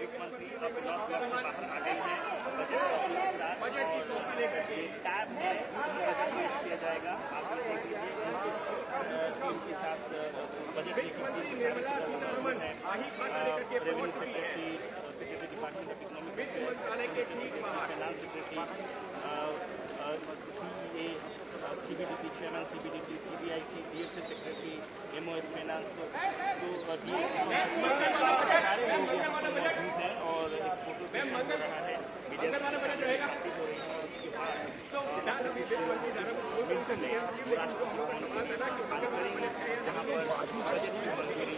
वित्त मंत्री अब लॉक से बाहर आ गई हैं। बजट की कॉपी लेकर के टैब में बजट पेश किया जाएगा। आप लोग देख लीजिए टीम के साथ बजट की revenue secretary, secretary department of economic मंत्रालय के ठीक बाहर finance secretary, CBDT chairman, CBDT, CBI की डीएफए सेक्रेटरी, एमओएस फाइनेंस, तो मौजूद है और एक फोटो से हो रहा है मीडिया हो रही है और उसके बाद जहाँ पर बजट की मंजूरी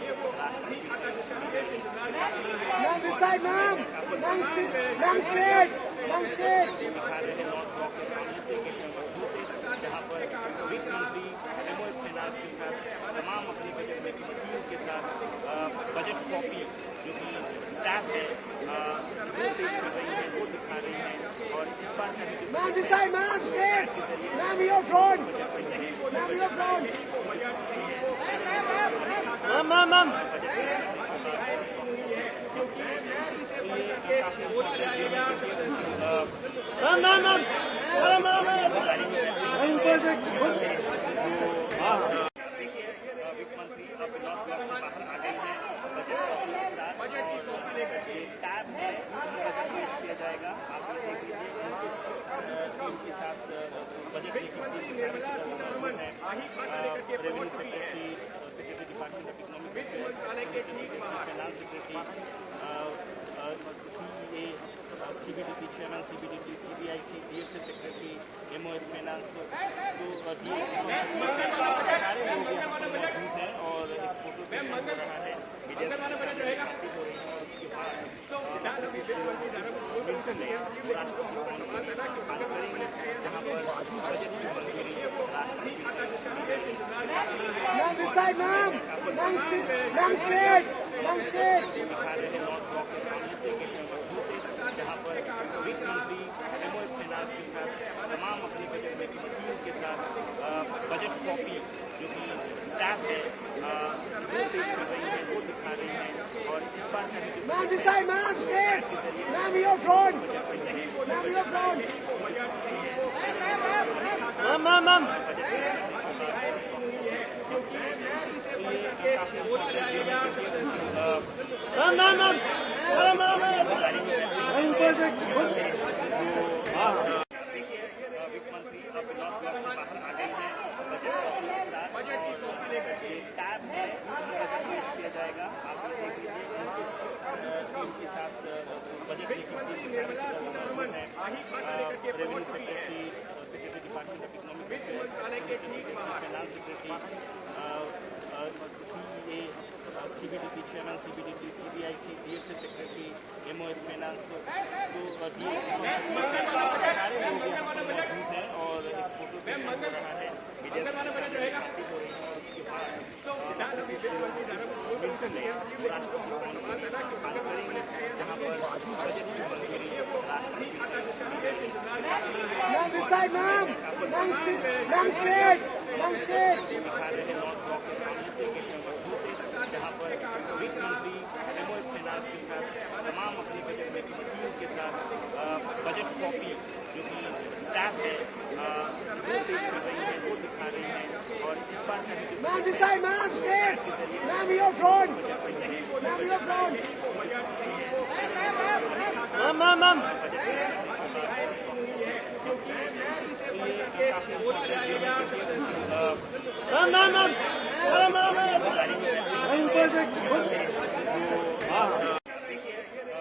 जहाँ पर वित्त मंत्री एमओएस फाइनेंस के साथ तमाम अपनी बजट में टीम के साथ बजट कॉपी जो कि टैब है वो पेश कर रही है, वो दिखा रही है और इस बार का वित्त मंत्री अब लॉक से बाहर आ गई हैं। बजट की कॉपी लेकर के टैब में बजट पेश किया जाएगा। आप लोग देख लीजिए टीम के साथ बजट की revenue secretary, secretary department of economic मंत्रालय के ठीक बाहर finance secretary, CBDT chairman, CBDT, CBI की डीएफए सेक्रेटरी, एमओएस फाइनेंस, तो मौजूद है और एक फोटो से हो रहा है मीडिया हो रही है और उसके बाद जहाँ पर बजट की मंजूरी जहाँ पर वित्त मंत्री एमओएस फाइनेंस के साथ तमाम अपनी बजट में टीम के साथ बजट कॉपी जो कि टैब है वो पेश कर रही है, वो दिखा रही है और इस बार वित्त मंत्री अब लॉक से बाहर आ गई हैं। बजट की कॉपी लेकर के टैब में बजट पेश किया जाएगा। आप लोग देख लीजिए टीम के साथ बजट की revenue secretary, secretary department of economic मंत्रालय के ठीक बाहर finance secretary, CBDT chairman, CBDT, CBI की डीएफए सेक्रेटरी, एमओएस फाइनेंस, तो मौजूद है और एक फोटो से हो रहा है मीडिया हो रही है और उसके बाद जहाँ पर बजट की मंजूरी जहाँ पर वित्त मंत्री एमओएस फाइनेंस के साथ तमाम अपनी बजट में टीम के साथ बजट कॉपी जो कि टैब है वो पेश कर रही है, वो दिखा रही है और इस बार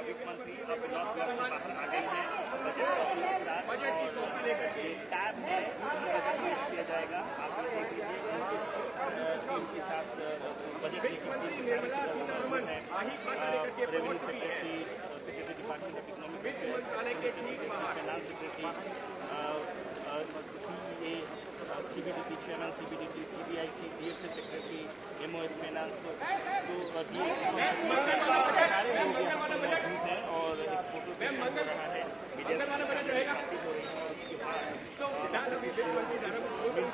वित्त मंत्री अब लॉक से बाहर आ गई हैं। बजट की कॉपी लेकर के टैब में बजट पेश किया जाएगा। आप लोग देख लीजिए टीम के साथ बजट की revenue secretary, secretary department of economic मंत्रालय के ठीक बाहर finance secretary, CBDT chairman, CBDT, CBI की डीएफए सेक्रेटरी, एमओएस फाइनेंस, तो मौजूद है और एक फोटो से हो रहा है मीडिया हो रही है और उसके बाद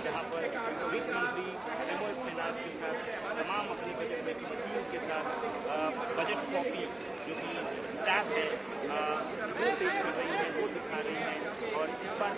जहाँ पर वित्त मंत्री एमओएस फाइनेंस के साथ तमाम अपनी बजट में कमिटियों के साथ बजट कॉपी जो कि स्टाफ है वो पेश कर रही है, वो दिखा रही है। और इस बार का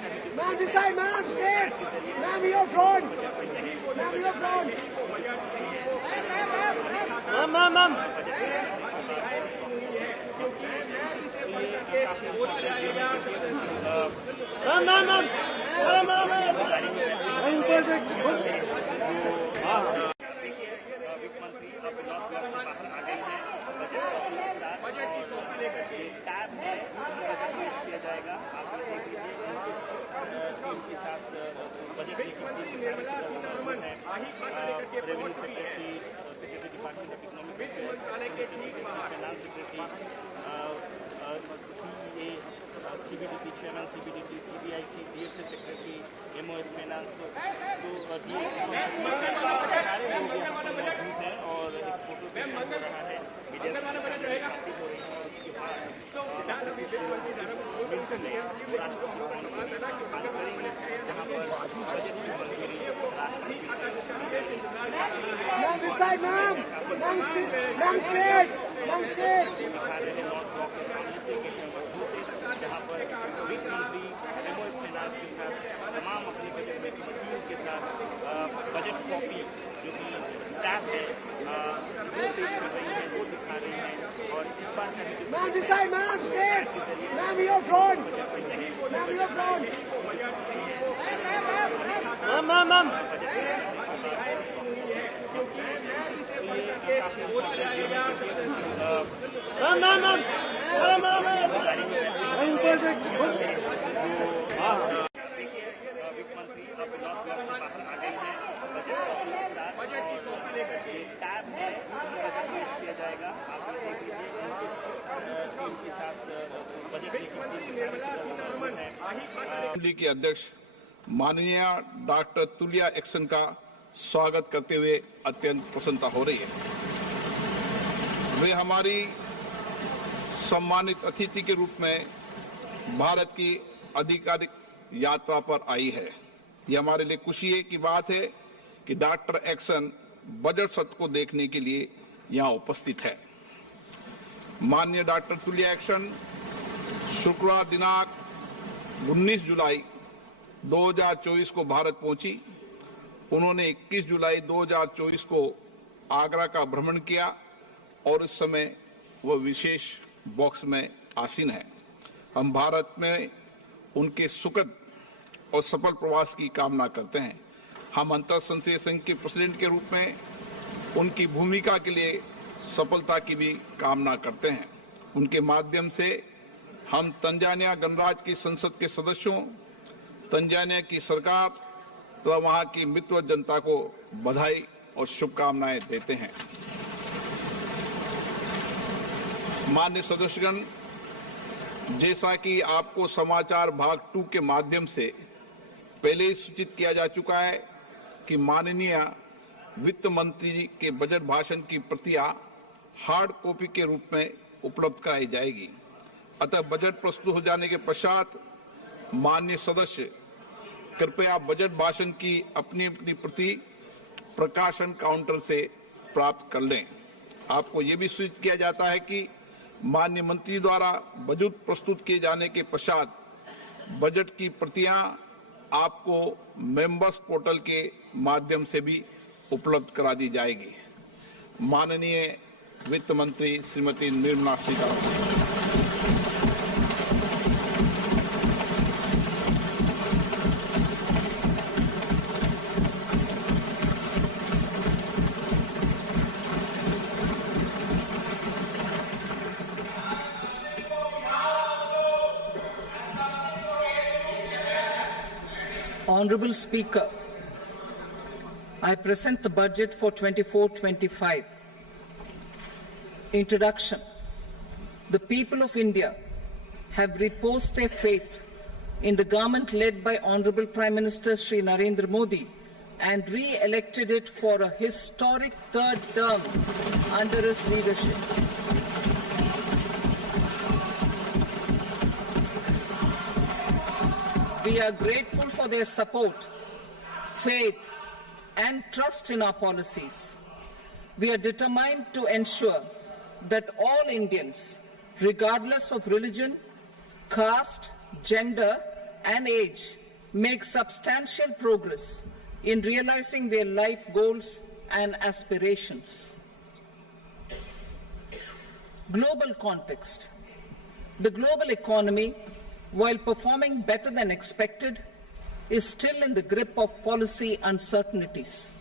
वित्त मंत्री अब लॉक से बाहर आ गई है। बजट की कॉपी लेकर के टैब है बजट पेश किया जाएगा। आप देख लीजिए टीम के साथ बजट की revenue secretary, secretary department of economic finance secretary, CBDT chairman, CBDT, CBIC, DFC secretary, MOS finance, तो मौजूद है और एक फोटो सेशन हो रहा है। मीडिया से बातचीत हो रही है और उसके बाद जहाँ पर बजट की मंजूरी जहाँ पर वित्त मंत्री एमओएस फाइनेंस के साथ तमाम अपनी बजट में कमिटियों के साथ बजट कॉपी जो कि स्टाफ है वो पेश कर रही है, वो दिखा रही है। और इस बार का वित्त मंत्री अब लॉक से बाहर आ गई है। बजट की कॉपी लेकर के टैब है बजट पेश किया जाएगा। आप देख लीजिए टीम के साथ बजट असेंबली के अध्यक्ष माननीय डॉक्टर तुलिया एक्सन का स्वागत करते हुए अत्यंत प्रसन्नता हो रही है। वे हमारी सम्मानित अतिथि के रूप में भारत की आधिकारिक यात्रा पर आई है। यह हमारे लिए खुशी की बात है कि डॉक्टर एक्सन बजट सत्र को देखने के लिए यहाँ उपस्थित है। माननीय डॉक्टर तुलिया एक्सन शुक्रवार दिनांक 19 जुलाई 2024 को भारत पहुंची। उन्होंने 21 जुलाई 2024 को आगरा का भ्रमण किया और इस समय वह विशेष बॉक्स में आसीन है। हम भारत में उनके सुखद और सफल प्रवास की कामना करते हैं। हम अंतर संसदीय संघ के प्रेसिडेंट के रूप में उनकी भूमिका के लिए सफलता की भी कामना करते हैं। उनके माध्यम से हम तंजानिया गणराज्य की संसद के सदस्यों, तंजानिया की सरकार तथा वहां की मित्र जनता को बधाई और शुभकामनाएं देते हैं। माननीय सदस्यगण, जैसा कि आपको समाचार भाग 2 के माध्यम से पहले ही सूचित किया जा चुका है कि माननीय वित्त मंत्री के बजट भाषण की प्रतियां हार्ड कॉपी के रूप में उपलब्ध कराई जाएगी। अतः बजट प्रस्तुत हो जाने के पश्चात माननीय सदस्य कृपया बजट भाषण की अपनी अपनी प्रति प्रकाशन काउंटर से प्राप्त कर लें। आपको ये भी सूचित किया जाता है कि माननीय मंत्री द्वारा बजट प्रस्तुत किए जाने के पश्चात बजट की प्रतियां आपको मेंबर्स पोर्टल के माध्यम से भी उपलब्ध करा दी जाएगी। माननीय वित्त मंत्री Shrimati Nirmala Sitharaman. Honorable Speaker, I present the budget for 24-25. Introduction. The people of India have reposed their faith in the government led by Honorable Prime Minister Shri Narendra Modi and re-elected it for a historic third term under his leadership. We are grateful for their support, faith, and trust in our policies. We are determined to ensure that all Indians, regardless of religion, caste, gender, and age, make substantial progress in realizing their life goals and aspirations. Global context. The global economy, while performing better than expected, is still in the grip of policy uncertainties.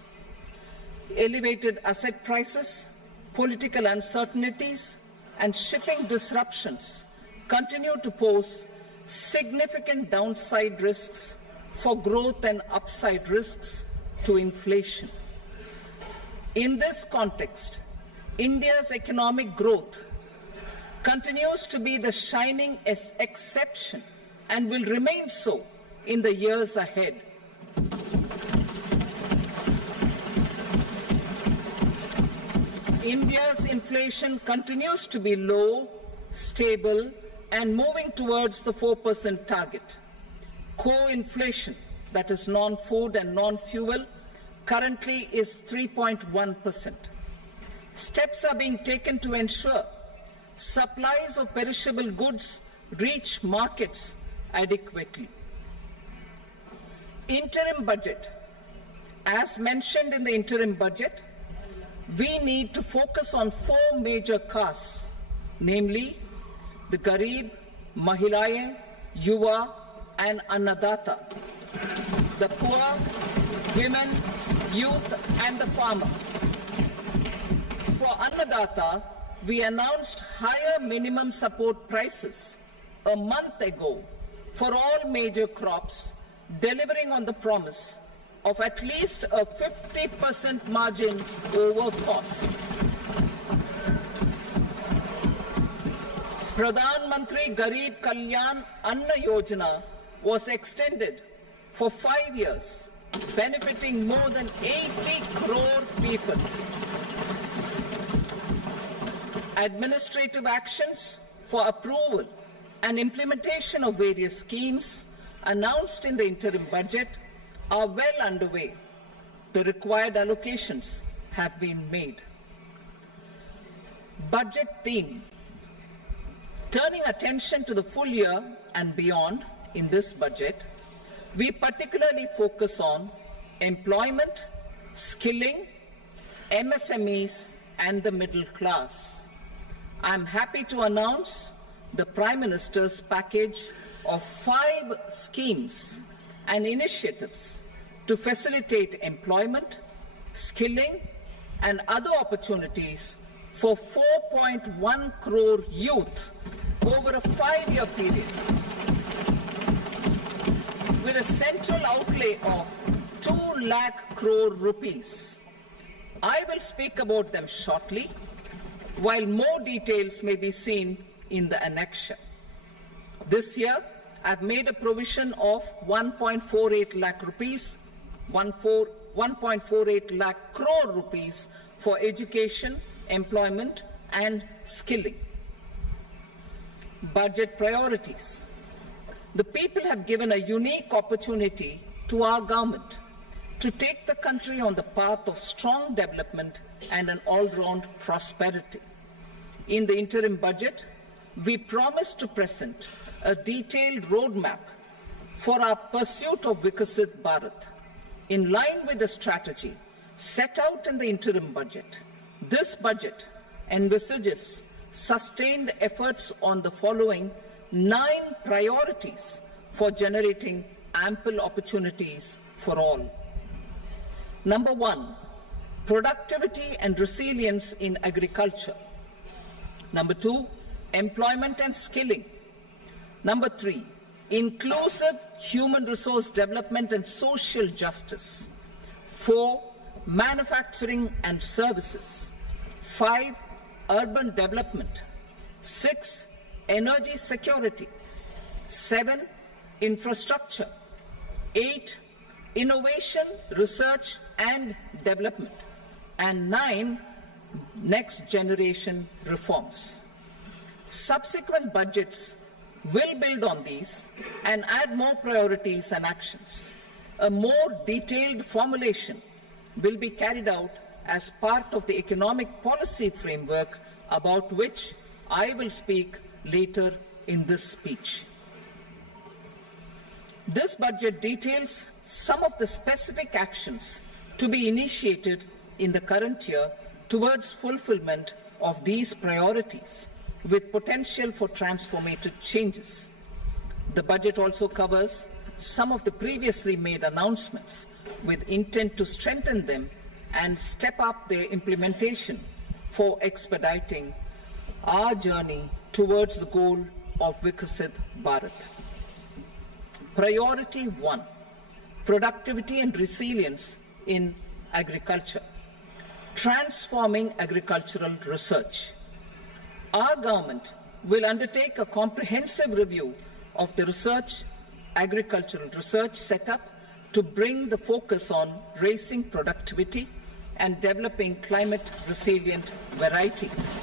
Elevated asset prices, political uncertainties, and shipping disruptions continue to pose significant downside risks for growth and upside risks to inflation. In this context, India's economic growth continues to be the shining exception and will remain so in the years ahead. India's inflation continues to be low, stable, and moving towards the 4% target. Core inflation, that is non-food and non-fuel, currently is 3.1%. Steps are being taken to ensure supplies of perishable goods reach markets adequately. Interim budget. As mentioned in the interim budget, we need to focus on 4 major castes, namely the Garib, Mahilayein, Yuva, and Annadata, the poor, women, youth, and the farmer. For Annadata, we announced higher minimum support prices a month ago for all major crops, delivering on the promise of at least a 50% margin over costs. Pradhan Mantri Garib Kalyan Anna Yojana was extended for 5 years, benefiting more than 80 crore people. Administrative actions for approval and implementation of various schemes announced in the interim budget are well underway. The required allocations have been made. Budget theme. Turning attention to the full year and beyond in this budget, we particularly focus on employment, skilling, MSMEs, and the middle class. I'm happy to announce the Prime Minister's package of 5 schemes and initiatives to facilitate employment, skilling, and other opportunities for 4.1 crore youth over a 5-year period, with a central outlay of 2 lakh crore rupees. I will speak about them shortly, while more details may be seen in the annexure. This year, I've made a provision of 1.48 lakh rupees, 1.48 lakh crore rupees for education, employment, and skilling. Budget priorities. The people have given a unique opportunity to our government to take the country on the path of strong development and an all-round prosperity. In the interim budget, we promise to present a detailed roadmap for our pursuit of Viksit Bharat. In line with the strategy set out in the interim budget, this budget envisages sustained efforts on the following 9 priorities for generating ample opportunities for all. Number 1, productivity and resilience in agriculture. Number 2, employment and skilling. Number 3, inclusive human resource development and social justice. 4, manufacturing and services. 5, urban development. 6, energy security. 7, infrastructure. 8, innovation, research and development, and 9, next generation reforms. Subsequent budgets will build on these and add more priorities and actions. A more detailed formulation will be carried out as part of the economic policy framework about which I will speak later in this speech. This budget details some of the specific actions to be initiated in the current year towards fulfillment of these priorities, with potential for transformative changes. The budget also covers some of the previously made announcements with intent to strengthen them and step up their implementation for expediting our journey towards the goal of Viksit Bharat. Priority 1, productivity and resilience in agriculture. Transforming agricultural research. Our government will undertake a comprehensive review of the agricultural research setup to bring the focus on raising productivity and developing climate-resilient varieties.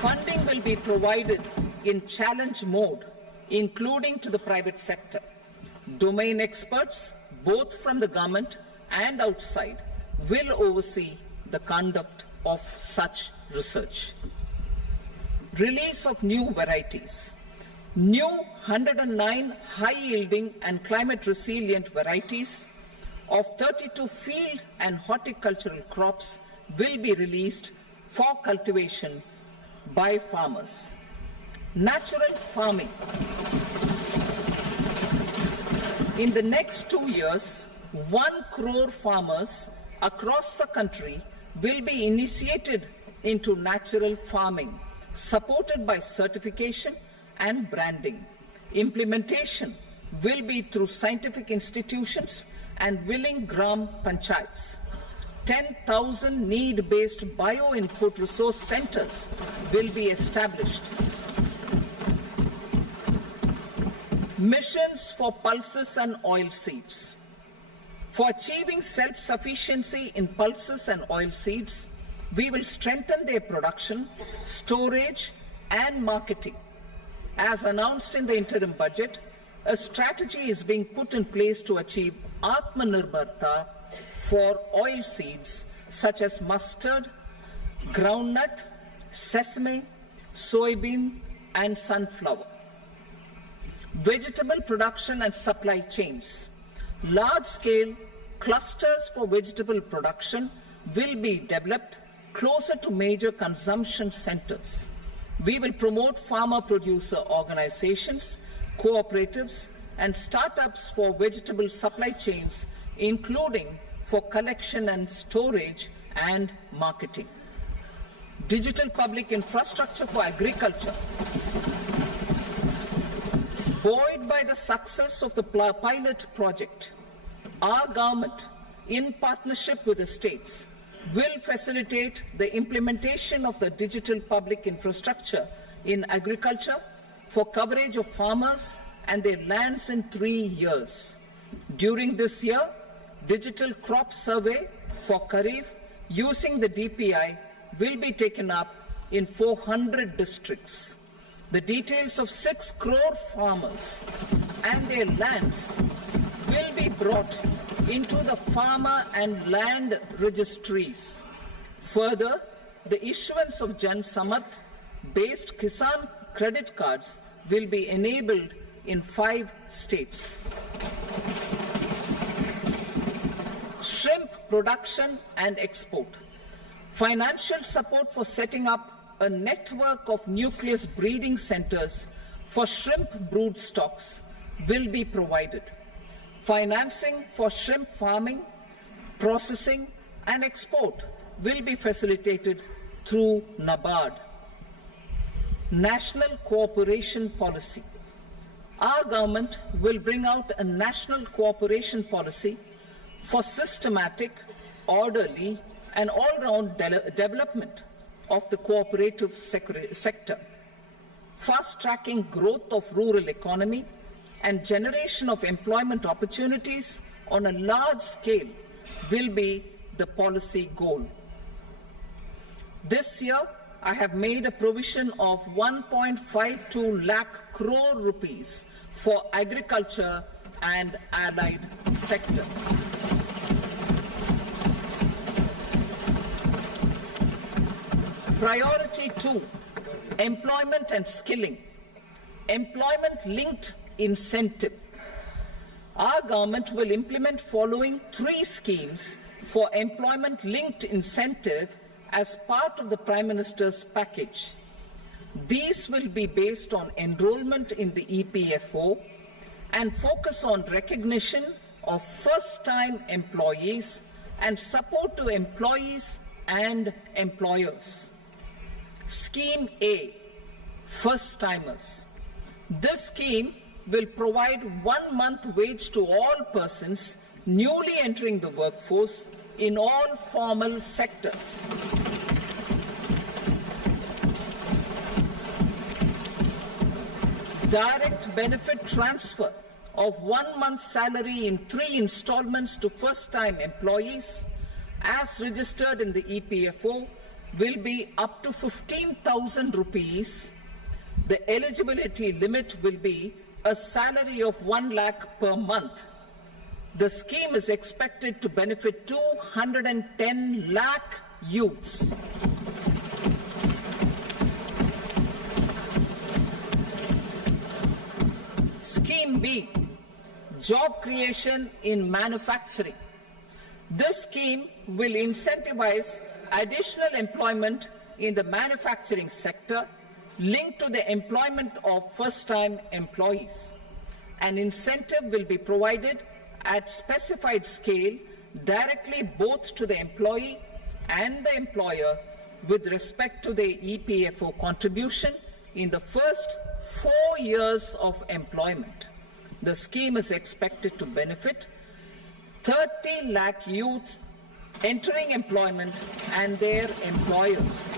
Funding will be provided in challenge mode, including to the private sector. Domain experts, both from the government and outside, will oversee the conduct of such research. Release of new varieties. New 109 high-yielding and climate-resilient varieties of 32 field and horticultural crops will be released for cultivation by farmers. Natural farming. In the next 2 years, 1 crore farmers across the country will be initiated into natural farming, supported by certification and branding. Implementation will be through scientific institutions and willing gram panchayats. 10,000 need-based bio-input resource centers will be established. Missions for pulses and oilseeds. For achieving self-sufficiency in pulses and oilseeds, we will strengthen their production, storage, and marketing. As announced in the interim budget, a strategy is being put in place to achieve Atmanirbharta for oilseeds such as mustard, groundnut, sesame, soybean, and sunflower. Vegetable production and supply chains. Large-scale clusters for vegetable production will be developed closer to major consumption centers. We will promote farmer-producer organizations, cooperatives, and startups for vegetable supply chains, including for collection and storage and marketing. Digital public infrastructure for agriculture. Buoyed by the success of the pilot project, our government, in partnership with the states, will facilitate the implementation of the digital public infrastructure in agriculture for coverage of farmers and their lands in 3 years. During this year, digital crop survey for Kharif using the DPI will be taken up in 400 districts. The details of 6 crore farmers and their lands will be brought into the farmer and land registries. Further, the issuance of Jan Samarth-based Kisan credit cards will be enabled in 5 states. Shrimp production and export. Financial support for setting up a network of nucleus breeding centers for shrimp brood stocks will be provided. Financing for shrimp farming, processing, and export will be facilitated through NABARD. National cooperation policy. Our government will bring out a national cooperation policy for systematic, orderly, and all-round development of the cooperative sector, fast-tracking growth of rural economy and generation of employment opportunities on a large scale will be the policy goal. This year, I have made a provision of 1.52 lakh crore rupees for agriculture and allied sectors. Priority 2, employment and skilling. Employment-linked incentive. Our government will implement following 3 schemes for employment-linked incentive as part of the Prime Minister's package. These will be based on enrollment in the EPFO and focus on recognition of first-time employees and support to employees and employers. Scheme A, first-timers. This scheme will provide 1 month wage to all persons newly entering the workforce in all formal sectors. Direct benefit transfer of 1 month's salary in 3 installments to first-time employees as registered in the EPFO will be up to 15,000 rupees. The eligibility limit will be a salary of 1 lakh per month. The scheme is expected to benefit 210 lakh youths. Scheme B, job creation in manufacturing. This scheme will incentivize additional employment in the manufacturing sector linked to the employment of first-time employees. An incentive will be provided at specified scale directly both to the employee and the employer with respect to the EPFO contribution in the first 4 years of employment. The scheme is expected to benefit 30 lakh youth entering employment and their employers.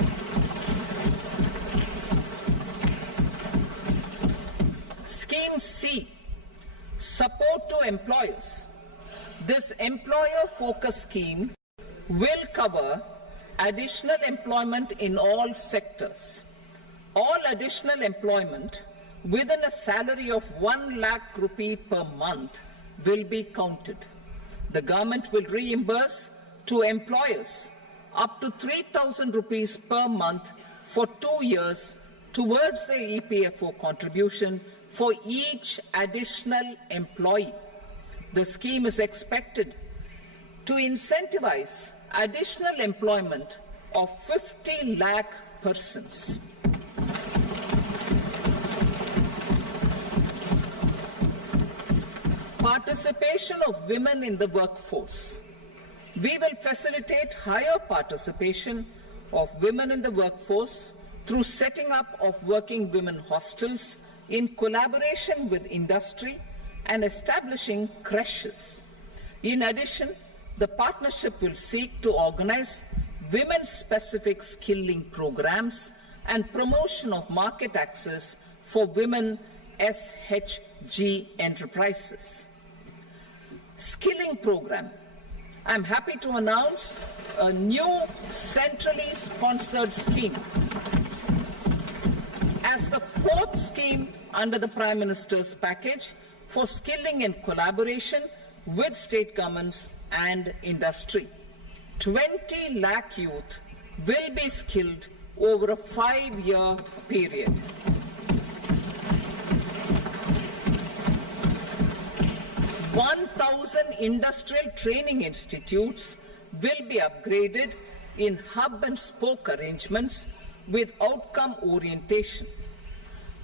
Scheme C, support to employers. This employer-focused scheme will cover additional employment in all sectors. All additional employment within a salary of 1 lakh rupee per month will be counted. The government will reimburse to employers up to 3,000 rupees per month for 2 years towards the EPFO contribution for each additional employee. The scheme is expected to incentivize additional employment of 50 lakh persons. Participation of women in the workforce. We will facilitate higher participation of women in the workforce through setting up of working women hostels in collaboration with industry and establishing creches. In addition, the partnership will seek to organize women-specific skilling programs and promotion of market access for women SHG enterprises. Skilling program. I'm happy to announce a new centrally sponsored scheme as the 4th scheme under the Prime Minister's package for skilling in collaboration with state governments and industry. 20 lakh youth will be skilled over a 5-year period. $1,000 industrial training institutes will be upgraded in hub and spoke arrangements with outcome orientation.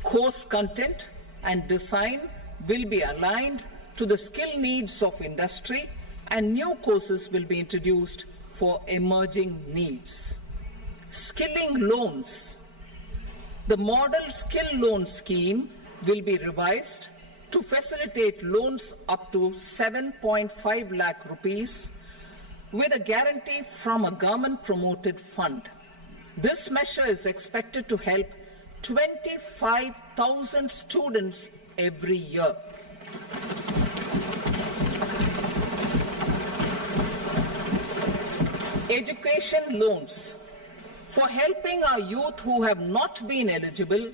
Course content and design will be aligned to the skill needs of industry, and new courses will be introduced for emerging needs. Skilling loans. The model skill loan scheme will be revised to facilitate loans up to 7.5 lakh rupees with a guarantee from a government-promoted fund. This measure is expected to help 25,000 students every year. Education loans for helping our youth who have not been eligible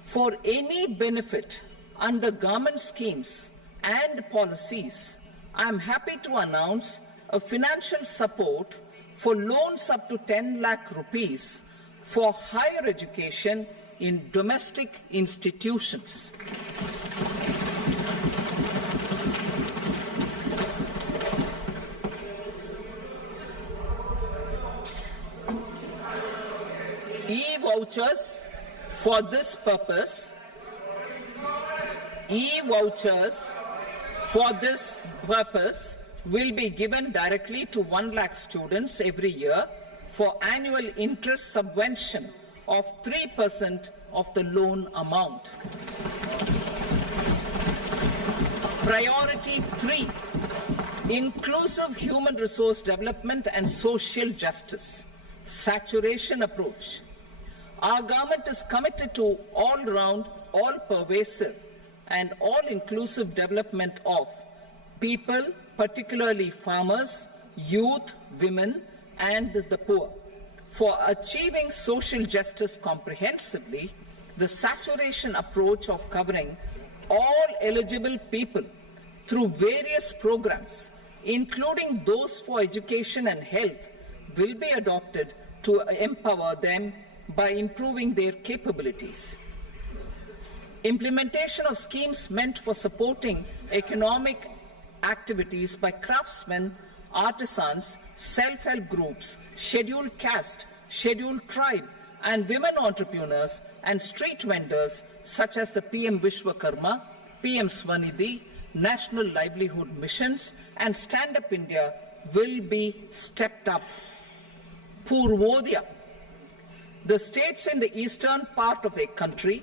for any benefit under government schemes and policies. I am happy to announce a financial support for loans up to 10 lakh rupees for higher education in domestic institutions. E-vouchers for this purpose. E-vouchers for this purpose will be given directly to 1 lakh students every year for annual interest subvention of 3% of the loan amount. Priority 3, inclusive human resource development and social justice. Saturation approach. Our government is committed to all-round, all-pervasive and all-inclusive development of people, particularly farmers, youth, women, and the poor. For achieving social justice comprehensively, the saturation approach of covering all eligible people through various programs, including those for education and health, will be adopted to empower them by improving their capabilities. Implementation of schemes meant for supporting economic activities by craftsmen, artisans, self-help groups, scheduled caste, scheduled tribe, and women entrepreneurs and street vendors such as the PM Vishwakarma, PM Swanidhi, National Livelihood Missions, and Stand Up India will be stepped up. Purvodaya. The states in the eastern part of the country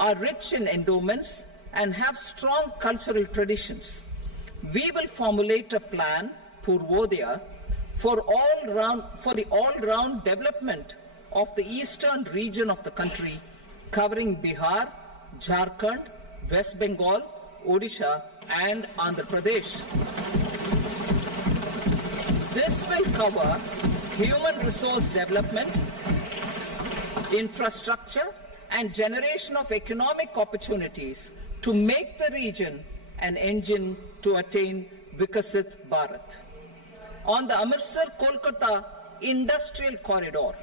are rich in endowments and have strong cultural traditions. We will formulate a plan, Purvodaya, for the all-round development of the eastern region of the country, covering Bihar, Jharkhand, West Bengal, Odisha, and Andhra Pradesh. This will cover human resource development, infrastructure, and generation of economic opportunities to make the region an engine to attain Vikasit Bharat. On the Amritsar-Kolkata Industrial Corridor,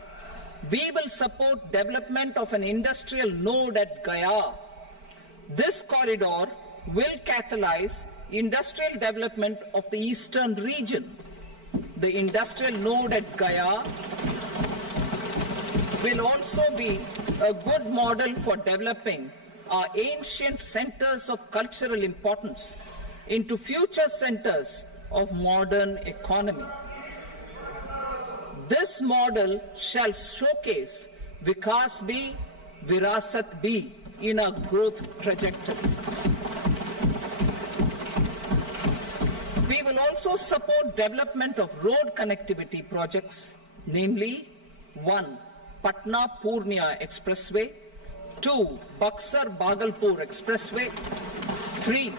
we will support development of an industrial node at Gaya. This corridor will catalyze industrial development of the eastern region. The industrial node at Gaya will also be a good model for developing our ancient centers of cultural importance into future centers of modern economy. This model shall showcase Vikas B, Virasat B in our growth trajectory. We will also support development of road connectivity projects, namely 1. Patna-Purnia Expressway, 2. Buxar-Bhagalpur Expressway, 3.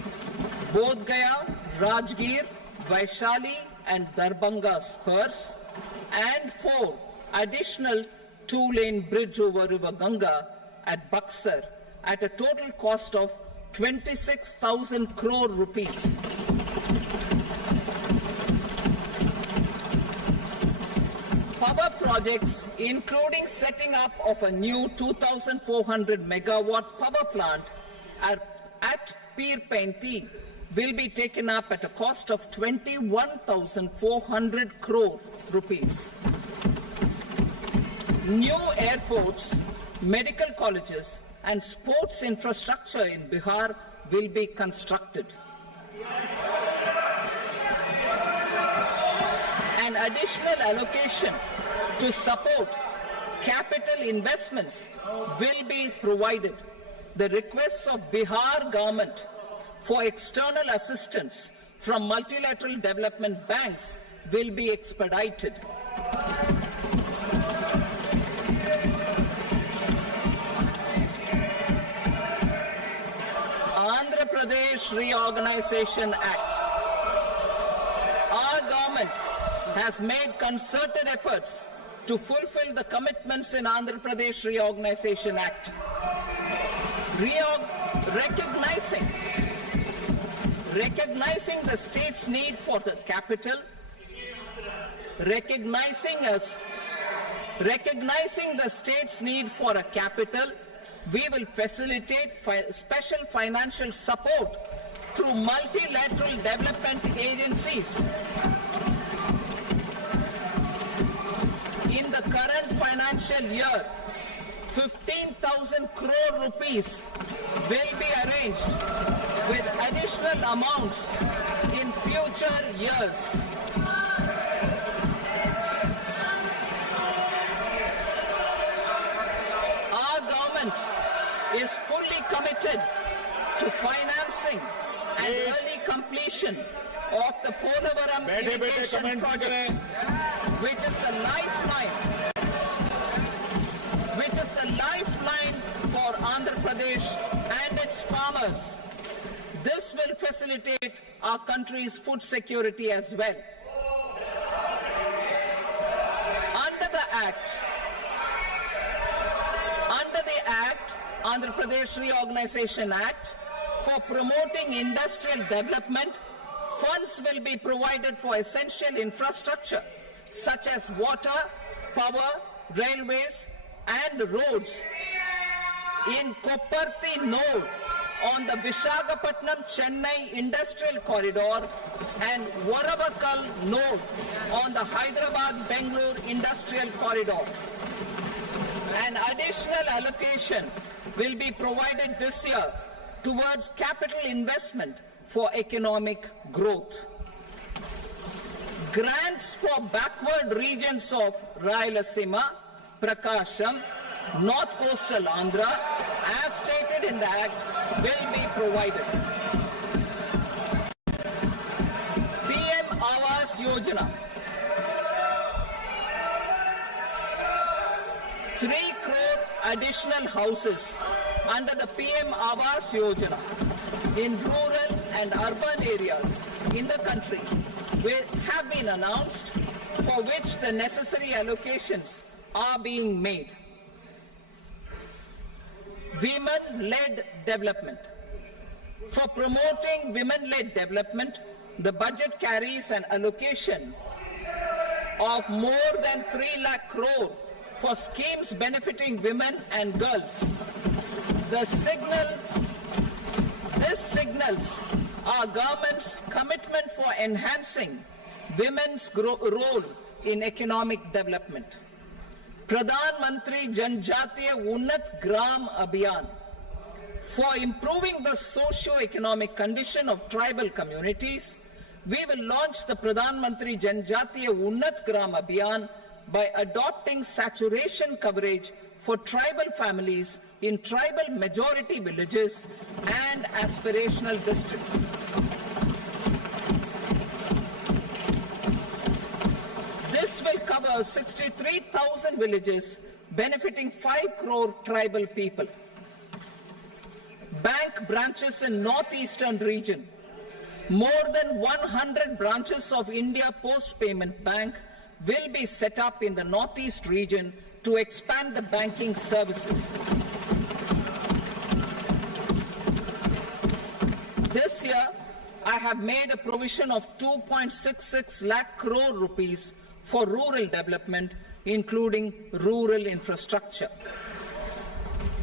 Bodh Gaya, Rajgir, Vaishali and Darbhanga spurs, and 4. Additional 2-lane bridge over River Ganga at Buxar at a total cost of 26,000 crore rupees. Power projects, including setting up of a new 2,400 megawatt power plant at Pir Painti, will be taken up at a cost of 21,400 crore rupees. New airports, medical colleges, and sports infrastructure in Bihar will be constructed. An additional allocation to support capital investments will be provided. The requests of Bihar government for external assistance from multilateral development banks will be expedited. Andhra Pradesh Reorganization Act. Our government has made concerted efforts to fulfill the commitments in Andhra Pradesh Reorganization Act. Recognizing the state's need for the capital, recognizing the state's need for a capital, we will facilitate special financial support through multilateral development agencies. In the current financial year, 15,000 crore rupees will be arranged with additional amounts in future years. Our government is fully committed to financing and early completion of the Polavaram irrigation project, which is the lifeline for Andhra Pradesh and its farmers. This will facilitate our country's food security as well. Under the Act, Andhra Pradesh Reorganization Act, for promoting industrial development, funds will be provided for essential infrastructure such as water, power, railways, and roads. In Kopparthi node on the Visakhapatnam-Chennai Industrial Corridor and Varavakal node on the Hyderabad-Bangalore Industrial Corridor. An additional allocation will be provided this year towards capital investment for economic growth. Grants for backward regions of Rayalaseema, Prakasham, North Coastal Andhra, as stated in the Act, will be provided. PM Awas Yojana. 3 crore additional houses under the PM Awas Yojana in rural and urban areas in the country have been announced, for which the necessary allocations are being made. Women-led development. For promoting women-led development, the budget carries an allocation of more than 3 lakh crore for schemes benefiting women and girls. This signals our government's commitment for enhancing women's role in economic development. Pradhan Mantri Janjatiya Unnat Gram Abhiyan. For improving the socio-economic condition of tribal communities, we will launch the Pradhan Mantri Janjatiya Unnat Gram Abhiyan by adopting saturation coverage for tribal families in tribal majority villages and aspirational districts. This will cover 63,000 villages, benefiting 5 crore tribal people. Bank branches in northeastern region. More than 100 branches of India Post Payment Bank will be set up in the northeast region to expand the banking services. This year, I have made a provision of 2.66 lakh crore rupees for rural development, including rural infrastructure.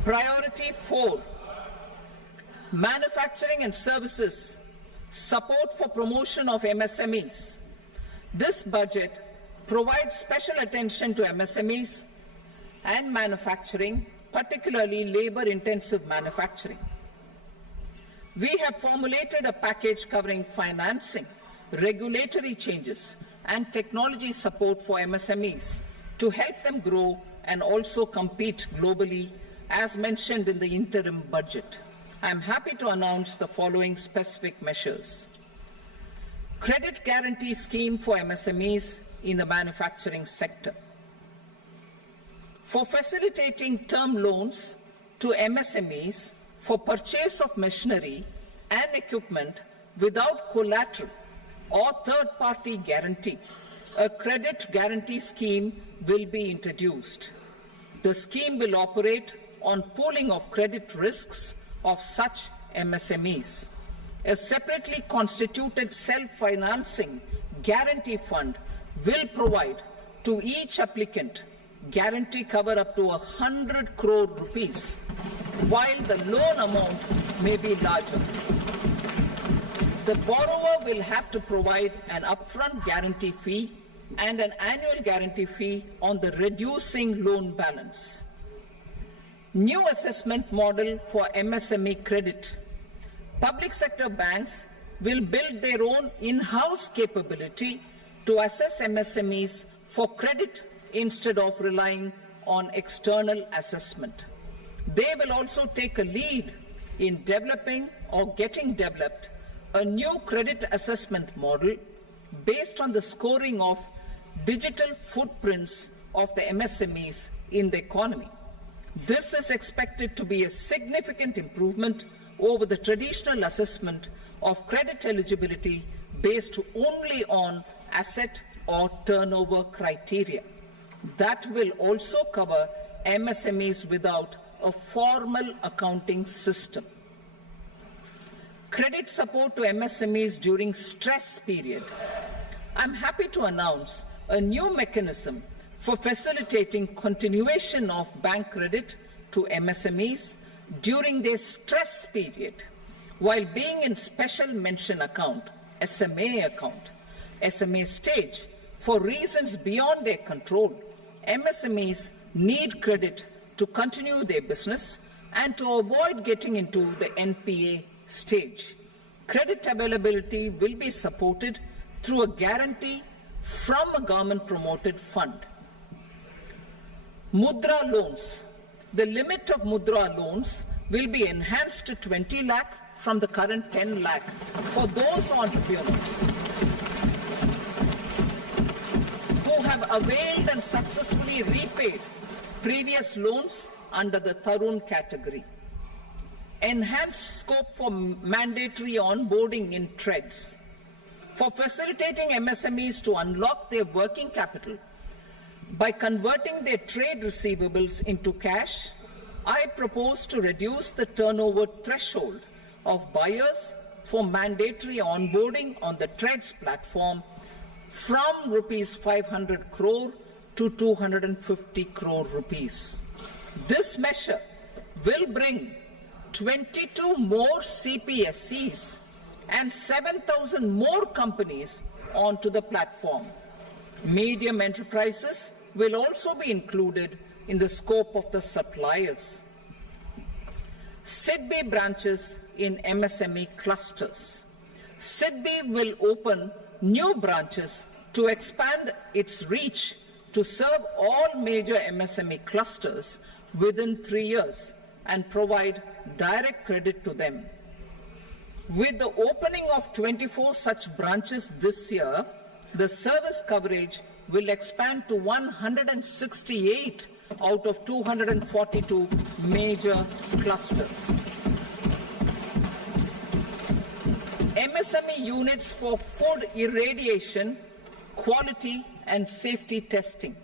Priority 4, manufacturing and services, support for promotion of MSMEs. This budget provides special attention to MSMEs and manufacturing, particularly labor-intensive manufacturing. We have formulated a package covering financing, regulatory changes, and technology support for MSMEs to help them grow and also compete globally, as mentioned in the interim budget. I am happy to announce the following specific measures. Credit guarantee scheme for MSMEs in the manufacturing sector. For facilitating term loans to MSMEs for purchase of machinery and equipment without collateral or third-party guarantee, a credit guarantee scheme will be introduced. The scheme will operate on pooling of credit risks of such MSMEs. A separately constituted self-financing guarantee fund will provide to each applicant guarantee cover up to 100 crore rupees, while the loan amount may be larger. The borrower will have to provide an upfront guarantee fee and an annual guarantee fee on the reducing loan balance. New assessment model for MSME credit. Public sector banks will build their own in-house capability to assess MSMEs for credit instead of relying on external assessment. They will also take a lead in developing or getting developed a new credit assessment model based on the scoring of digital footprints of the MSMEs in the economy. This is expected to be a significant improvement over the traditional assessment of credit eligibility based only on asset or turnover criteria. That will also cover MSMEs without a formal accounting system. Credit support to MSMEs during stress period. I'm happy to announce a new mechanism for facilitating continuation of bank credit to MSMEs during their stress period while being in special mention account, SMA stage, for reasons beyond their control. MSMEs need credit to continue their business and to avoid getting into the NPA stage. Credit availability will be supported through a guarantee from a government-promoted fund. Mudra loans. The limit of Mudra loans will be enhanced to 20 lakh from the current 10 lakh for those entrepreneurs who have availed and successfully repaid previous loans under the Tarun category. Enhanced scope for mandatory onboarding in TReDS. For facilitating MSMEs to unlock their working capital by converting their trade receivables into cash, I propose to reduce the turnover threshold of buyers for mandatory onboarding on the TReDS platform from rupees 500 crore to 250 crore rupees. This measure will bring 22 more CPSCs and 7,000 more companies onto the platform. Medium enterprises will also be included in the scope of the suppliers. SIDBI branches in MSME clusters. SIDBI will open new branches to expand its reach to serve all major MSME clusters within 3 years and provide direct credit to them. With the opening of 24 such branches this year, the service coverage will expand to 168 out of 242 major clusters. MSME units for food irradiation, quality and safety testing.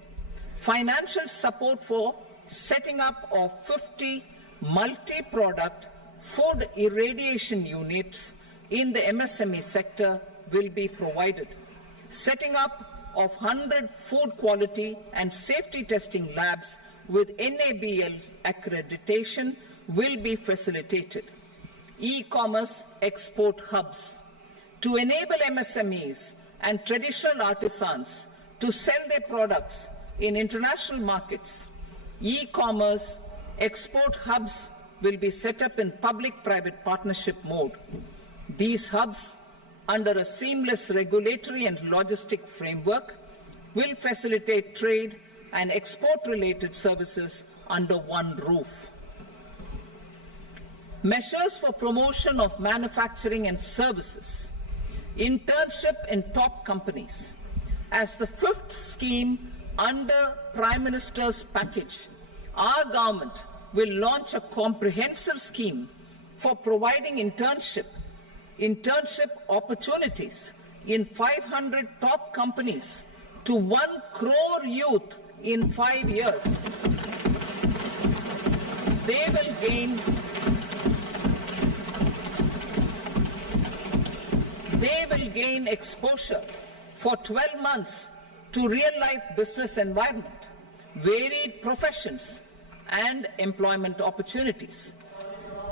Financial support for setting up of 50 multi-product food irradiation units in the MSME sector will be provided. Setting up of 100 food quality and safety testing labs with NABL accreditation will be facilitated. E-commerce export hubs. To enable MSMEs and traditional artisans to sell their products in international markets, e-commerce export hubs will be set up in public-private partnership mode. These hubs, under a seamless regulatory and logistic framework, will facilitate trade and export-related services under one roof. Measures for promotion of manufacturing and services. Internship in top companies. As the fifth scheme under Prime Minister's package, our government will launch a comprehensive scheme for providing internship internship opportunities in 500 top companies to 1 crore youth in 5 years. They will gain exposure for 12 months to real-life business environment, varied professions, and employment opportunities.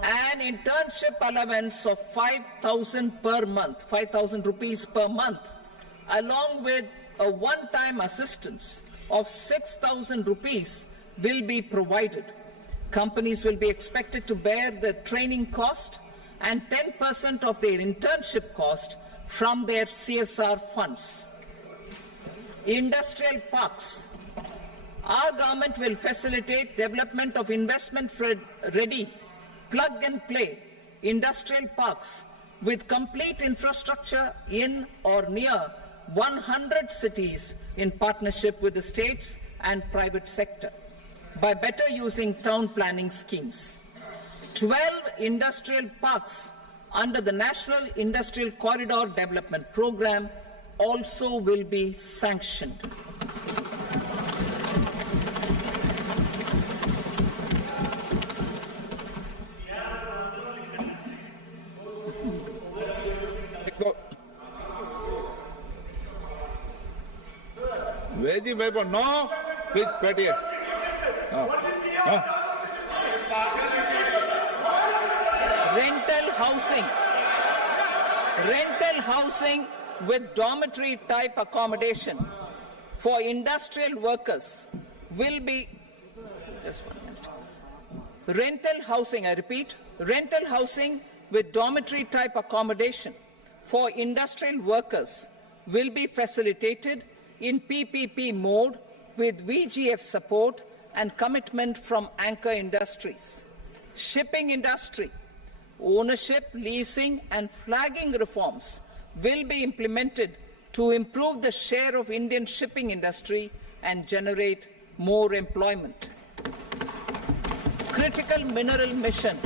An internship allowance of 5,000 per month, 5,000 rupees per month, along with a one-time assistance of 6,000 rupees will be provided. Companies will be expected to bear the training cost and 10% of their internship cost from their CSR funds. Industrial parks. Our government will facilitate development of investment-ready, plug-and-play industrial parks with complete infrastructure in or near 100 cities in partnership with the states and private sector by better using town planning schemes. 12 industrial parks under the National Industrial Corridor Development Program also will be sanctioned. Vedi Vaibhav, no, please, Patty. Rental housing with dormitory type accommodation for industrial workers will be, just 1 minute. Rental housing, I repeat, rental housing with dormitory type accommodation for industrial workers will be facilitated in PPP mode with VGF support and commitment from anchor industries. Shipping industry, ownership, leasing and flagging reforms will be implemented to improve the share of Indian shipping industry and generate more employment. Critical mineral mission.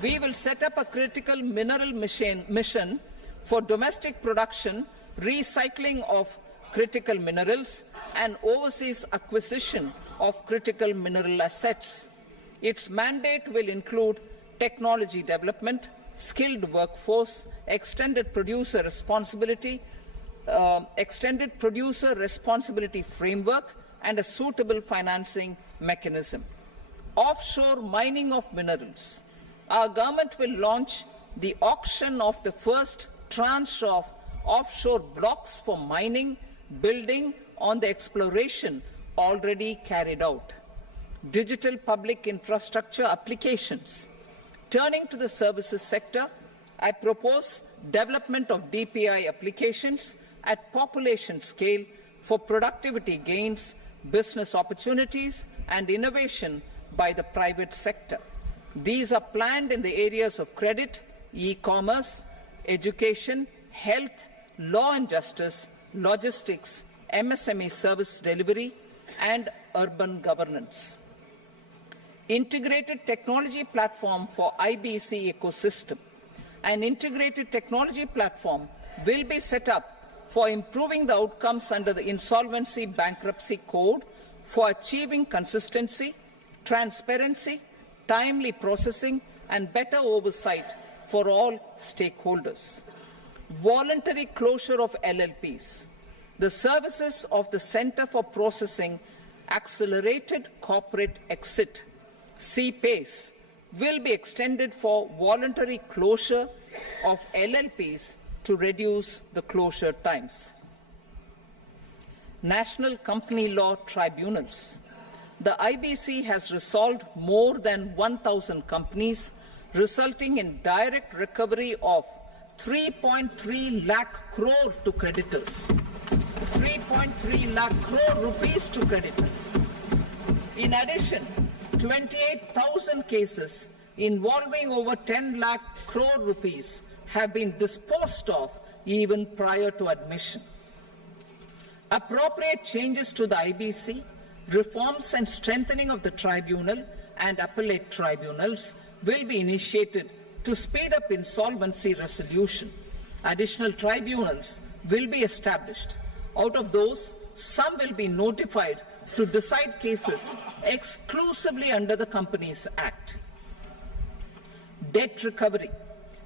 We will set up a critical mineral mission for domestic production, recycling of critical minerals and overseas acquisition of critical mineral assets. Its mandate will include technology development, skilled workforce, extended producer responsibility framework, and a suitable financing mechanism. Offshore mining of minerals. Our government will launch the auction of the first tranche of offshore blocks for mining, building on the exploration already carried out. Digital public infrastructure applications. Turning to the services sector, I propose development of DPI applications at population scale for productivity gains, business opportunities, and innovation by the private sector. These are planned in the areas of credit, e-commerce, education, health, law and justice, logistics, MSME service delivery, and urban governance. Integrated technology platform for IBC ecosystem. An integrated technology platform will be set up for improving the outcomes under the Insolvency Bankruptcy Code for achieving consistency, transparency, timely processing, and better oversight for all stakeholders. Voluntary closure of LLPs. The services of the Center for Processing Accelerated Corporate Exit, CPACE, will be extended for voluntary closure of LLPs to reduce the closure times. National Company Law Tribunals. The IBC has resolved more than 1,000 companies, resulting in direct recovery of 3.3 lakh crore to creditors. 3.3 lakh crore rupees to creditors. In addition, 28,000 cases involving over 10 lakh crore rupees have been disposed of even prior to admission. Appropriate changes to the IBC, reforms and strengthening of the tribunal and appellate tribunals will be initiated to speed up insolvency resolution. Additional tribunals will be established. Out of those, some will be notified to decide cases exclusively under the Companies Act. Debt recovery.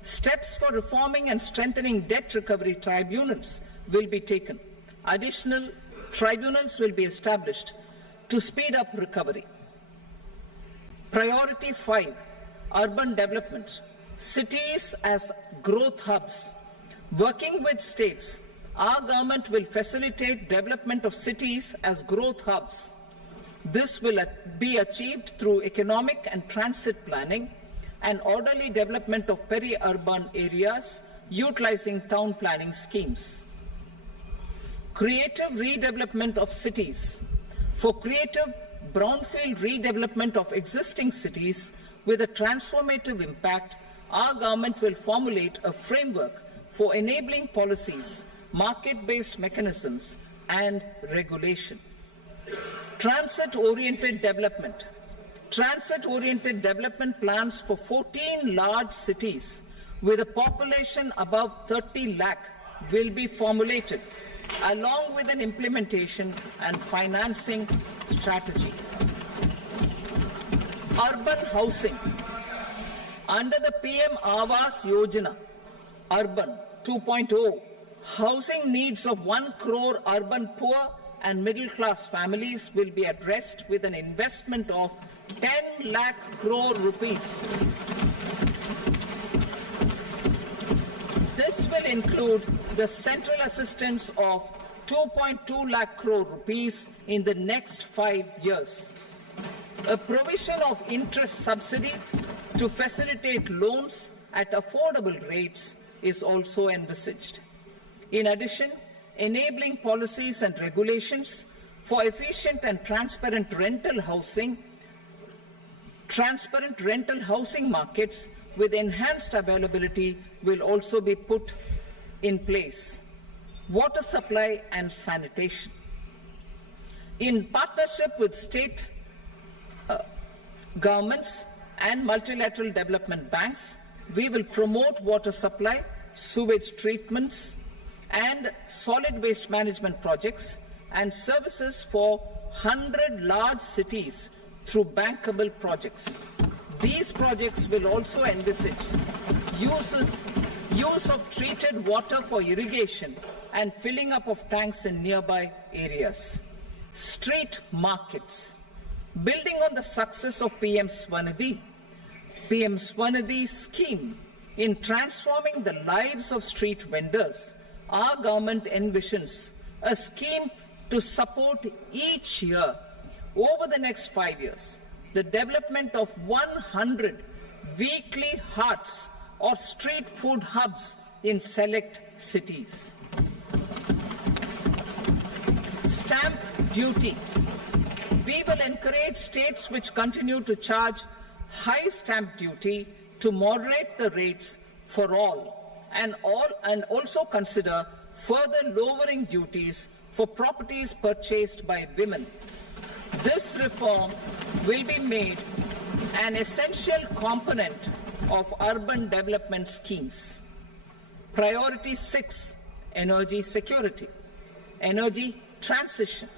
Steps for reforming and strengthening debt recovery tribunals will be taken. Additional tribunals will be established to speed up recovery. Priority 5, urban development. Cities as growth hubs. Working with states, our government will facilitate development of cities as growth hubs. This will be achieved through economic and transit planning and orderly development of peri-urban areas utilizing town planning schemes. Creative redevelopment of cities. For creative brownfield redevelopment of existing cities with a transformative impact, our government will formulate a framework for enabling policies, market-based mechanisms, and regulation. Transit-oriented development. Transit-oriented development plans for 14 large cities with a population above 30 lakh will be formulated, along with an implementation and financing strategy. Urban housing. Under the PM Awas Yojana, Urban 2.0, housing needs of 1 crore urban poor and middle-class families will be addressed with an investment of 10 lakh crore rupees. This will include the central assistance of 2.2 lakh crore rupees in the next 5 years. A provision of interest subsidy to facilitate loans at affordable rates is also envisaged. In addition, enabling policies and regulations for efficient and transparent rental housing markets with enhanced availability will also be put in place. Water supply and sanitation. In partnership with state governments and multilateral development banks, we will promote water supply, sewage treatments, and solid waste management projects and services for 100 large cities through bankable projects. These projects will also envisage use of treated water for irrigation and filling up of tanks in nearby areas. Street markets. Building on the success of PM Swanidhi scheme in transforming the lives of street vendors, our government envisions a scheme to support each year over the next 5 years the development of 100 weekly hearts or street food hubs in select cities. Stamp duty. We will encourage states which continue to charge high stamp duty to moderate the rates for all and also consider further lowering duties for properties purchased by women. This reform will be made an essential component of urban development schemes. Priority 6, energy security, energy transition.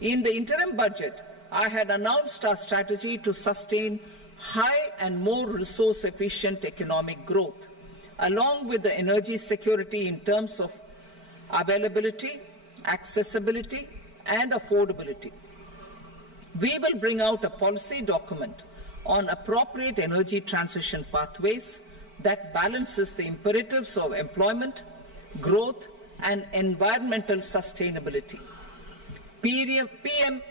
In the interim budget, I had announced our strategy to sustain high and more resource-efficient economic growth, along with the energy security in terms of availability, accessibility, and affordability. We will bring out a policy document on appropriate energy transition pathways that balances the imperatives of employment, growth, and environmental sustainability. PM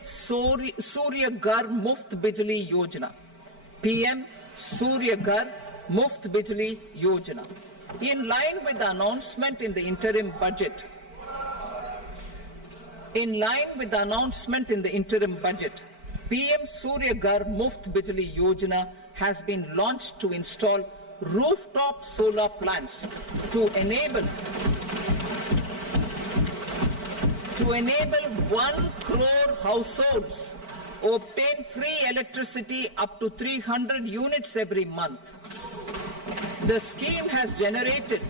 Surya Ghar Muft Bijli Yojana. PM Surya Ghar Muft Bijli Yojana. In line with the announcement in the interim budget, PM Surya Ghar Muft Bijli Yojana has been launched to install rooftop solar plants to enable 1 crore households obtain free electricity up to 300 units every month. The scheme has generated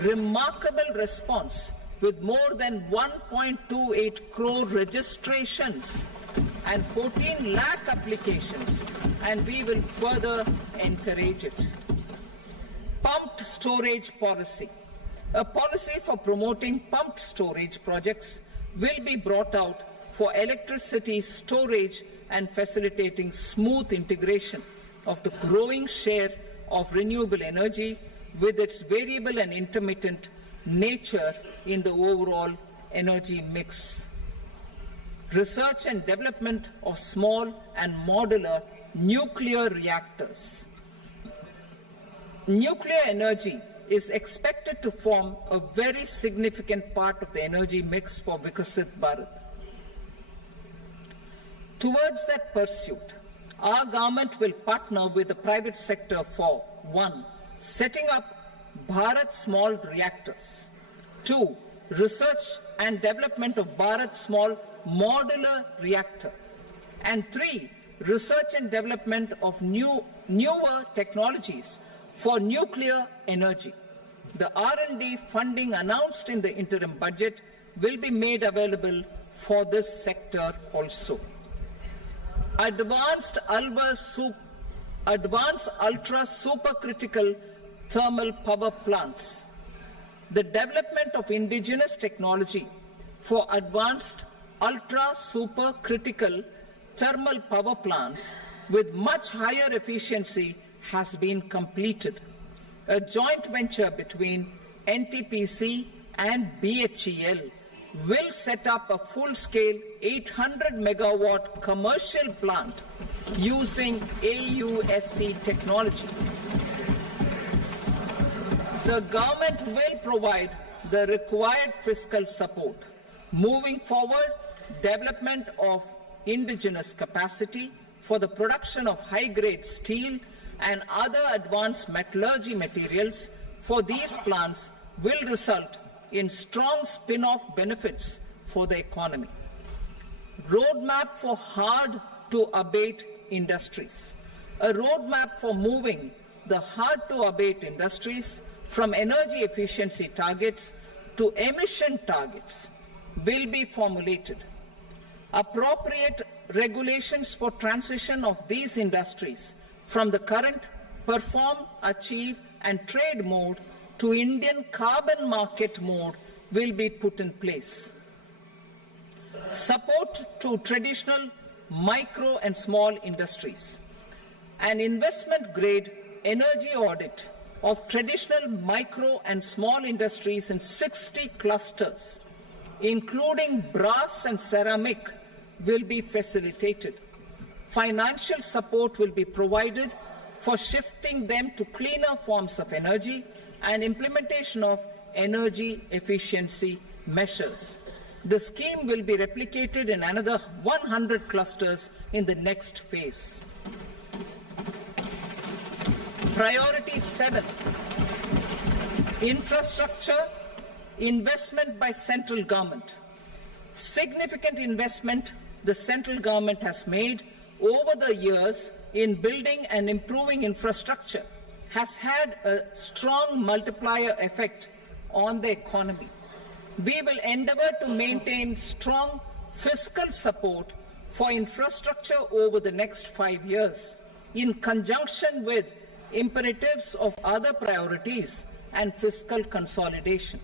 remarkable response with more than 1.28 crore registrations and 14 lakh applications, and we will further encourage it. Pumped storage policy. A policy for promoting pumped storage projects will be brought out for electricity storage and facilitating smooth integration of the growing share of renewable energy with its variable and intermittent nature in the overall energy mix. Research and development of small and modular nuclear reactors. Nuclear energy is expected to form a very significant part of the energy mix for Viksit Bharat. Towards that pursuit, our government will partner with the private sector for 1. Setting up Bharat Small Reactors, 2. Research and development of Bharat Small Modular Reactor, and 3. Research and development of newer technologies for nuclear energy. The R&D funding announced in the interim budget will be made available for this sector also. Advanced ultra supercritical thermal power plants. The development of indigenous technology for advanced ultra supercritical thermal power plants with much higher efficiency has been completed. A joint venture between NTPC and BHEL will set up a full-scale 800 megawatt commercial plant using AUSC technology. The government will provide the required fiscal support. Moving forward, development of indigenous capacity for the production of high-grade steel and other advanced metallurgy materials for these plants will result in strong spin-off benefits for the economy. Roadmap for hard-to-abate industries. A roadmap for moving the hard-to-abate industries from energy efficiency targets to emission targets will be formulated. Appropriate regulations for transition of these industries from the current perform, achieve, and trade mode to Indian carbon market mode will be put in place. Support to traditional micro and small industries. An investment-grade energy audit of traditional micro and small industries in 60 clusters, including brass and ceramic, will be facilitated. Financial support will be provided for shifting them to cleaner forms of energy and implementation of energy efficiency measures. The scheme will be replicated in another 100 clusters in the next phase. Priority 7, infrastructure investment by central government. Significant investment the central government has made over the years in building and improving infrastructure has had a strong multiplier effect on the economy. We will endeavour to maintain strong fiscal support for infrastructure over the next 5 years in conjunction with imperatives of other priorities and fiscal consolidation.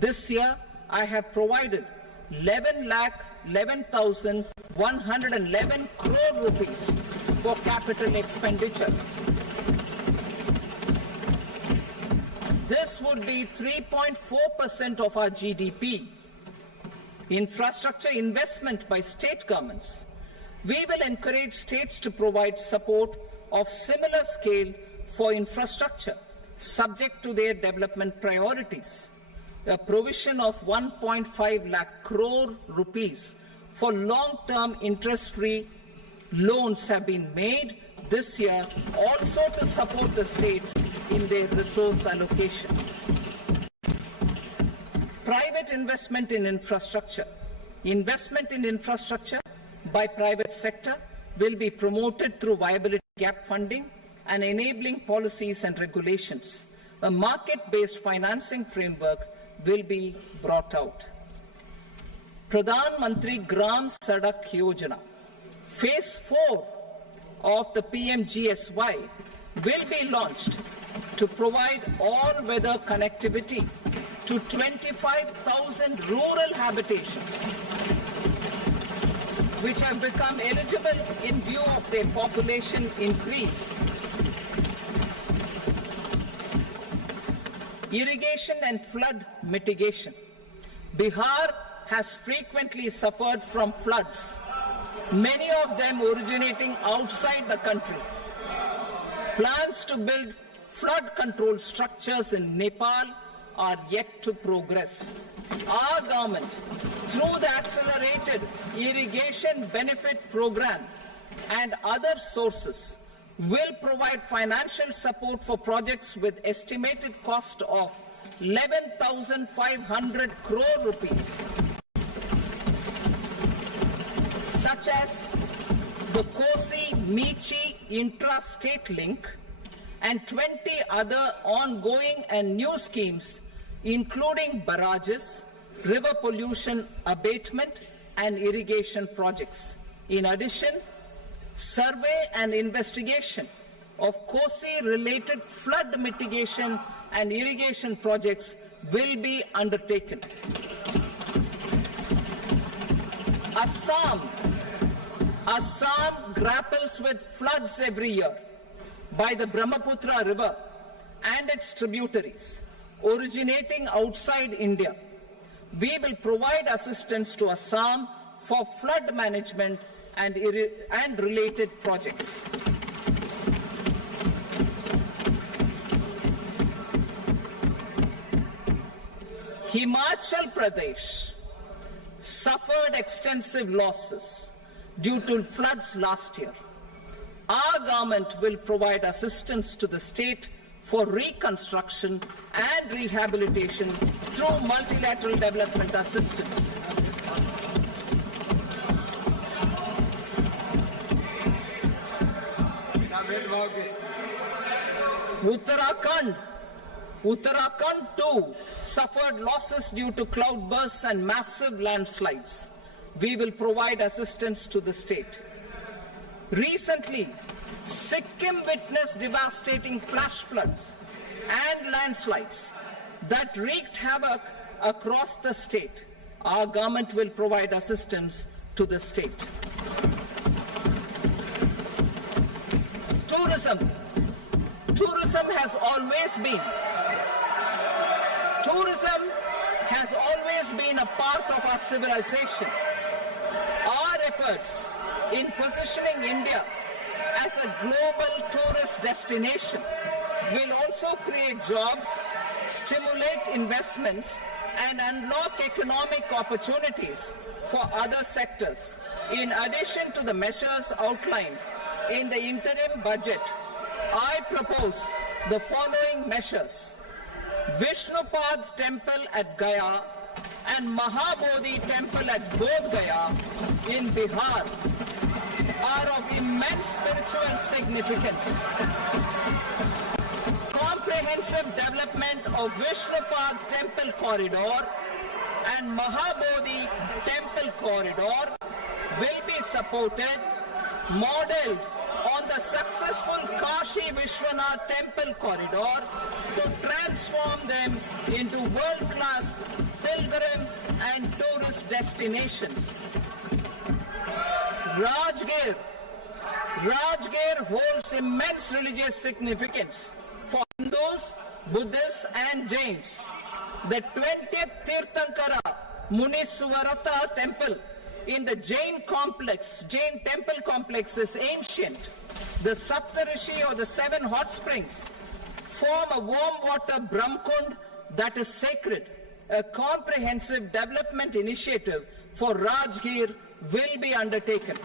This year, I have provided 11,11,111 crore rupees for capital expenditure. This would be 3.4% of our GDP. Infrastructure investment by state governments. We will encourage states to provide support of similar scale for infrastructure, subject to their development priorities. A provision of 1.5 lakh crore rupees for long-term interest-free loans have been made this year also to support the states in their resource allocation. Private investment in infrastructure. Investment in infrastructure by private sector will be promoted through viability gap funding and enabling policies and regulations. A market-based financing framework will be brought out. Pradhan Mantri Gram Sadak Yojana, Phase 4 of the PMGSY will be launched to provide all-weather connectivity to 25,000 rural habitations, which have become eligible in view of their population increase. Irrigation and flood mitigation. Bihar has frequently suffered from floods, many of them originating outside the country. Plans to build flood control structures in Nepal are yet to progress. Our government, through the Accelerated Irrigation Benefit Program and other sources, will provide financial support for projects with estimated cost of 11,500 crore rupees, such as the Kosi-Michi intra-state link and 20 other ongoing and new schemes, including barrages, river pollution abatement, and irrigation projects. In addition, survey and investigation of Kosi-related flood mitigation and irrigation projects will be undertaken. Assam grapples with floods every year by the Brahmaputra River and its tributaries originating outside India. We will provide assistance to Assam for flood management and related projects. Himachal Pradesh suffered extensive losses due to floods last year. Our government will provide assistance to the state for reconstruction and rehabilitation through multilateral development assistance. Uttarakhand too suffered losses due to cloudbursts and massive landslides. We will provide assistance to the state. Recently, Sikkim witnessed devastating flash floods and landslides that wreaked havoc across the state. Our government will provide assistance to the state. Tourism. Tourism has always been a part of our civilization. Our efforts in positioning India as a global tourist destination will also create jobs, stimulate investments, and unlock economic opportunities for other sectors. In addition to the measures outlined in the interim budget, I propose the following measures. Vishnupad Temple at Gaya and Mahabodhi Temple at Bodh Gaya in Bihar are of immense spiritual significance. Comprehensive development of Vishnupad Temple Corridor and Mahabodhi Temple Corridor will be supported, modeled on the successful Kashi Vishwanath Temple Corridor to transform them into world-class pilgrim and tourist destinations. Rajgir holds immense religious significance for Hindus, Buddhists and Jains. The 20th Tirthankara Muniswarata Temple in the Jain temple complex is ancient. The Saptarishi or the 7 hot springs form a warm water Brahmkund that is sacred. A comprehensive development initiative for Rajgir will be undertaken.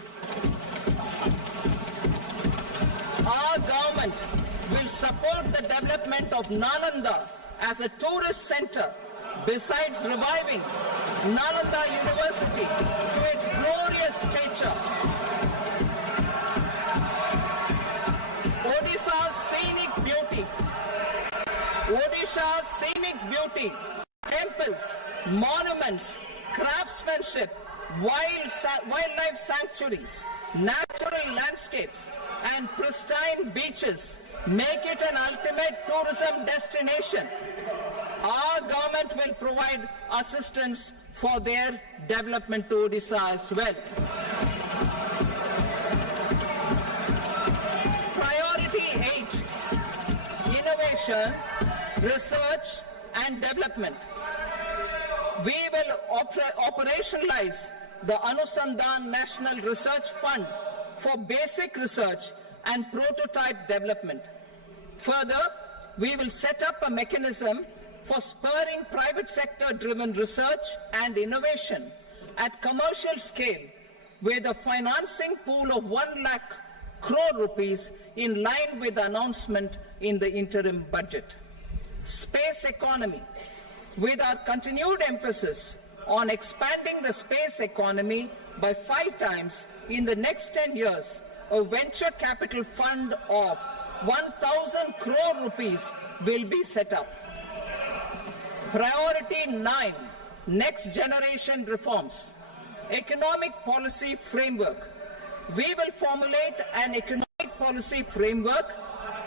Our government will support the development of Nalanda as a tourist center, besides reviving Nalanda University to its glorious stature. Odisha's Odisha's scenic beauty, temples, monuments, craftsmanship, wildlife sanctuaries, natural landscapes, and pristine beaches make it an ultimate tourism destination. Our government will provide assistance for their development to Odisha as well. Priority 8, innovation, research and development. We will operationalize the Anusandhan National Research Fund for basic research and prototype development. Further, we will set up a mechanism for spurring private sector-driven research and innovation at commercial scale with a financing pool of 1 lakh crore rupees in line with the announcement in the interim budget. Space economy. With our continued emphasis on expanding the space economy by 5 times in the next 10 years, a venture capital fund of 1,000 crore rupees will be set up. Priority 9, next generation reforms. Economic policy framework. We will formulate an economic policy framework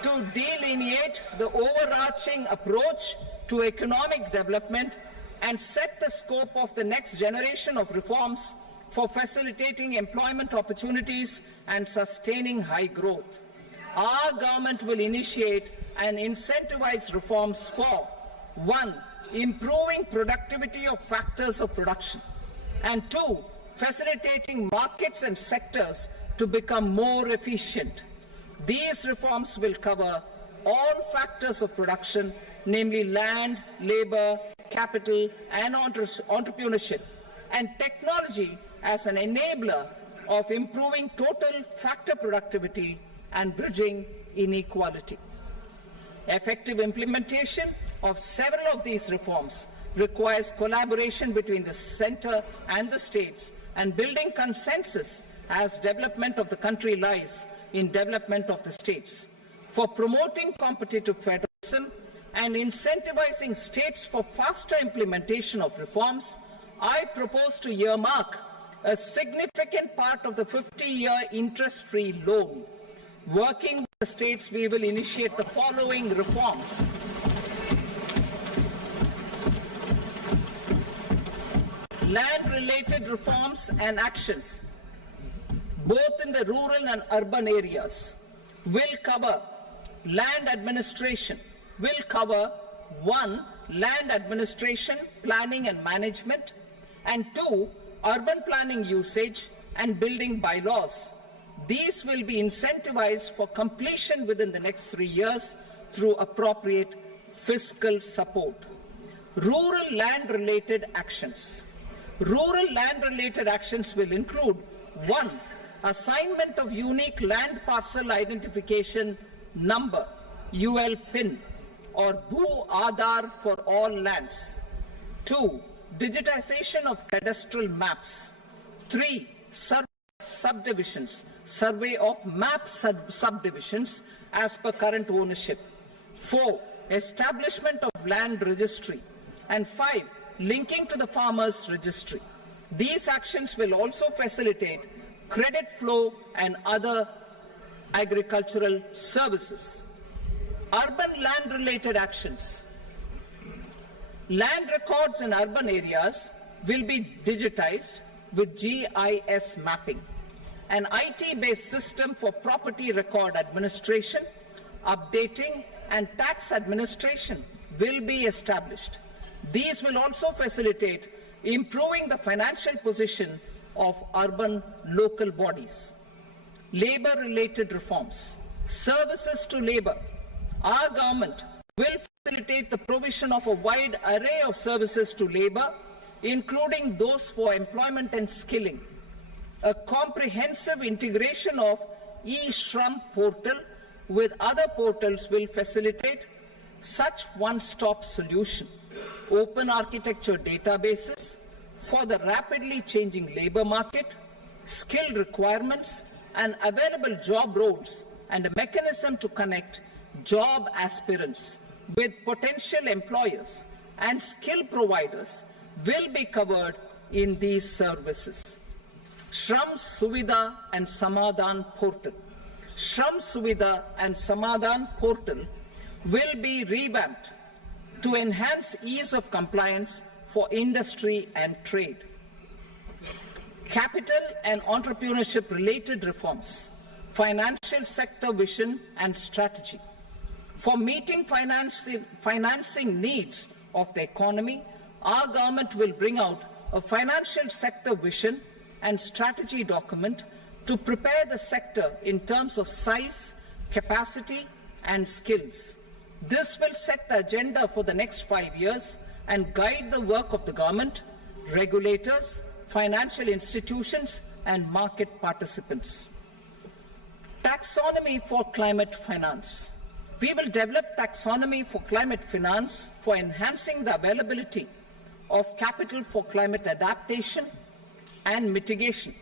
to delineate the overarching approach to economic development and set the scope of the next generation of reforms for facilitating employment opportunities and sustaining high growth. Our government will initiate and incentivize reforms for 1. Improving productivity of factors of production, and 2. Facilitating markets and sectors to become more efficient. These reforms will cover all factors of production, namely land, labor, capital, and entrepreneurship, and technology as an enabler of improving total factor productivity and bridging inequality. Effective implementation of several of these reforms requires collaboration between the centre and the states and building consensus as development of the country lies in development of the states. For promoting competitive federalism and incentivizing states for faster implementation of reforms, I propose to earmark a significant part of the 50-year interest-free loan. Working with the states, we will initiate the following reforms. Land-related reforms and actions, both in the rural and urban areas, will cover land administration, will cover 1. Land administration, planning and management, and 2. Urban planning usage and building bylaws. These will be incentivized for completion within the next 3 years through appropriate fiscal support. Rural land-related actions. Rural land-related actions will include 1. Assignment of unique land parcel identification number, UL PIN, or Bhu Aadhaar for all lands. 2. Digitization of cadastral maps. 3. Subdivisions, survey of map subdivisions as per current ownership. 4. Establishment of land registry. And 5. Linking to the farmers registry. These actions will also facilitate credit flow and other agricultural services. Urban land-related actions. Land records in urban areas will be digitized with GIS mapping. An IT-based system for property record administration, updating, and tax administration will be established. These will also facilitate improving the financial position of urban local bodies. Labor-related reforms. Services to labor. Our government will facilitate the provision of a wide array of services to labor, including those for employment and skilling. A comprehensive integration of eShram portal with other portals will facilitate such one-stop solution. Open architecture databases for the rapidly changing labor market, skill requirements, and available job roles, and a mechanism to connect job aspirants with potential employers and skill providers will be covered in these services. Shram Suvidha and Samadhan Portal. Shram Suvidha and Samadhan Portal will be revamped to enhance ease of compliance for industry and trade. Capital and entrepreneurship related reforms, financial sector vision and strategy. For meeting financing needs of the economy, our government will bring out a financial sector vision and strategy document to prepare the sector in terms of size, capacity, and skills. This will set the agenda for the next 5 years and guide the work of the government, regulators, financial institutions, and market participants. Taxonomy for climate finance. We will develop taxonomy for climate finance for enhancing the availability of capital for climate adaptation and mitigation.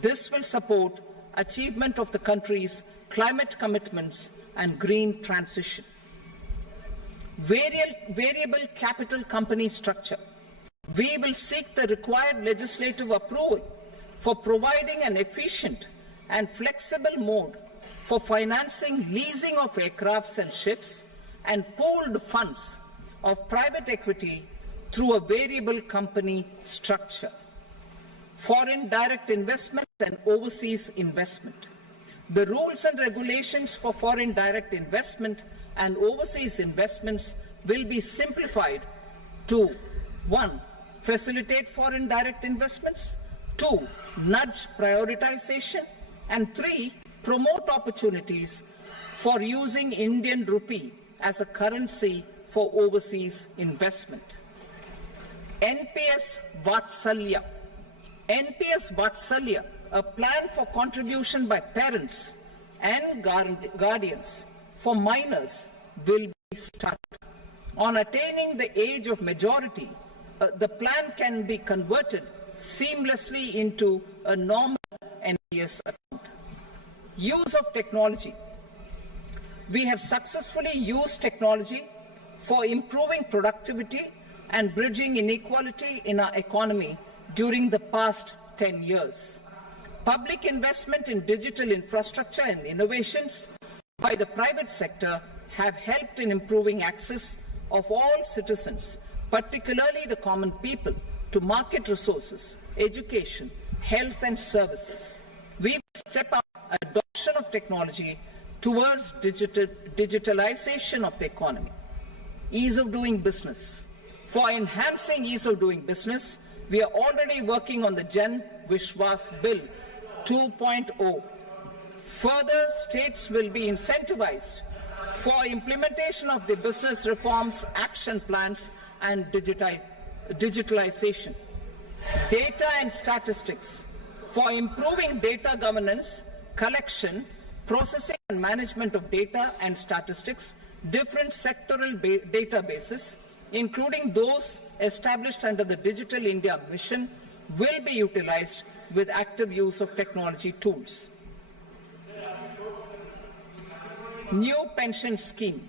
This will support achievement of the country's climate commitments and green transition. Variable capital company structure. We will seek the required legislative approval for providing an efficient and flexible mode for financing leasing of aircrafts and ships and pooled funds of private equity through a variable company structure. Foreign direct investment and overseas investment. The rules and regulations for foreign direct investment and overseas investments will be simplified to 1. Facilitate foreign direct investments, 2. Nudge prioritization, and 3. Promote opportunities for using Indian rupee as a currency for overseas investment. NPS Vatsalya. NPS Vatsalya, a plan for contribution by parents and guardians for minors, will be started. On attaining the age of majority, the plan can be converted seamlessly into a normal NPS account. Use of technology. We have successfully used technology for improving productivity and bridging inequality in our economy during the past 10 years. Public investment in digital infrastructure and innovations by the private sector have helped in improving access of all citizens, particularly the common people, to market resources, education, health and services. We will step up adoption of technology towards digitalization of the economy. Ease of doing business. For enhancing ease of doing business, we are already working on the Jan Vishwas Bill 2.0. Further, states will be incentivized for implementation of the business reforms, action plans, and digitalization. Data and statistics. For improving data governance, collection, processing and management of data and statistics, different sectoral databases, including those established under the Digital India Mission, will be utilized with active use of technology tools. New pension scheme.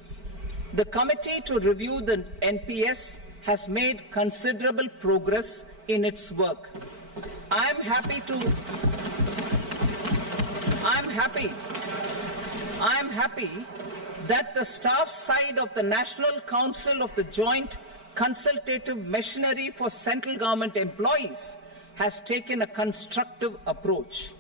The committee to review the NPS has made considerable progress in its work. I'm happy that the staff side of the National Council of the Joint Consultative Machinery for Central Government Employees has taken a constructive approach.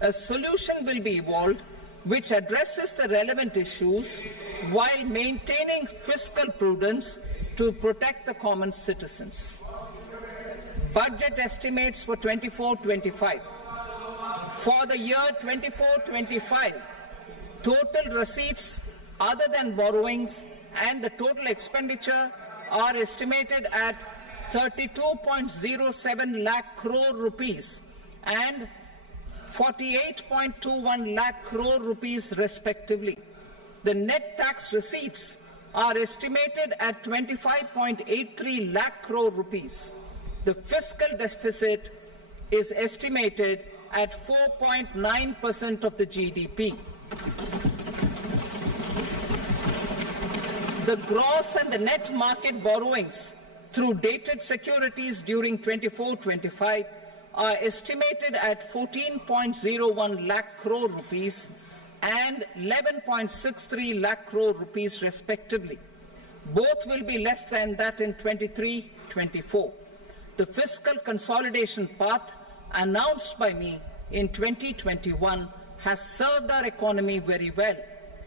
A solution will be evolved which addresses the relevant issues while maintaining fiscal prudence to protect the common citizens. Budget estimates for 24-25. For the year 24-25, total receipts other than borrowings and the total expenditure are estimated at 32.07 lakh crore rupees and 48.21 lakh crore rupees respectively. The net tax receipts are estimated at 25.83 lakh crore rupees. The fiscal deficit is estimated at 4.9% of the GDP. The gross and the net market borrowings through dated securities during 24-25 are estimated at 14.01 lakh crore rupees and 11.63 lakh crore rupees respectively. Both will be less than that in 23-24. The fiscal consolidation path announced by me in 2021 has served our economy very well,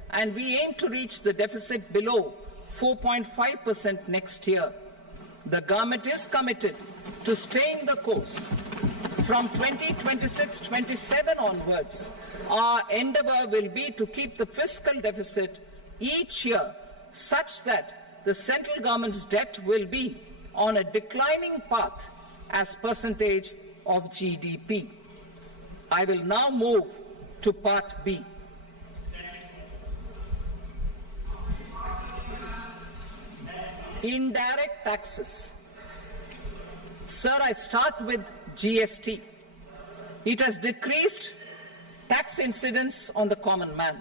and we aim to reach the deficit below 4.5% next year. The government is committed to staying the course. From 2026-27 onwards, our endeavour will be to keep the fiscal deficit each year such that the central government's debt will be on a declining path as percentage of GDP. I will now move to Part B. Indirect taxes. Sir, I start with GST. It has decreased tax incidence on the common man,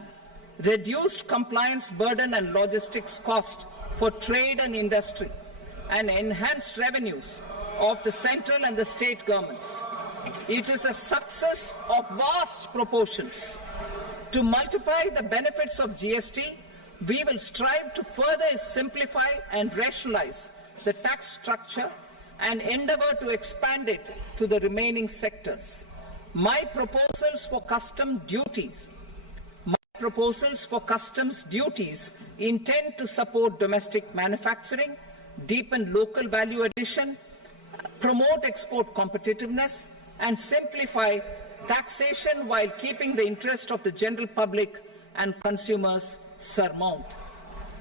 reduced compliance burden and logistics cost for trade and industry, and enhanced revenues of the central and the state governments. It is a success of vast proportions. To multiply the benefits of GST, we will strive to further simplify and rationalize the tax structure and endeavour to expand it to the remaining sectors. My proposals for customs duties intend to support domestic manufacturing, deepen local value addition, promote export competitiveness, and simplify taxation while keeping the interest of the general public and consumers surmount.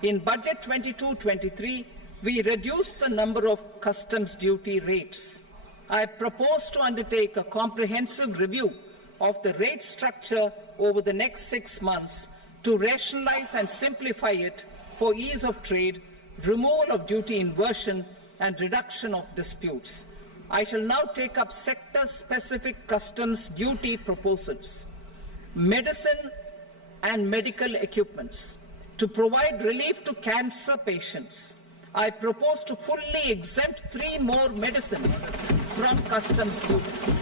In Budget 22-23, we reduced the number of customs duty rates. I propose to undertake a comprehensive review of the rate structure over the next 6 months to rationalize and simplify it for ease of trade, removal of duty inversion, and reduction of disputes. I shall now take up sector-specific customs duty proposals. Medicine and medical equipments. To provide relief to cancer patients, I propose to fully exempt 3 more medicines from customs duties.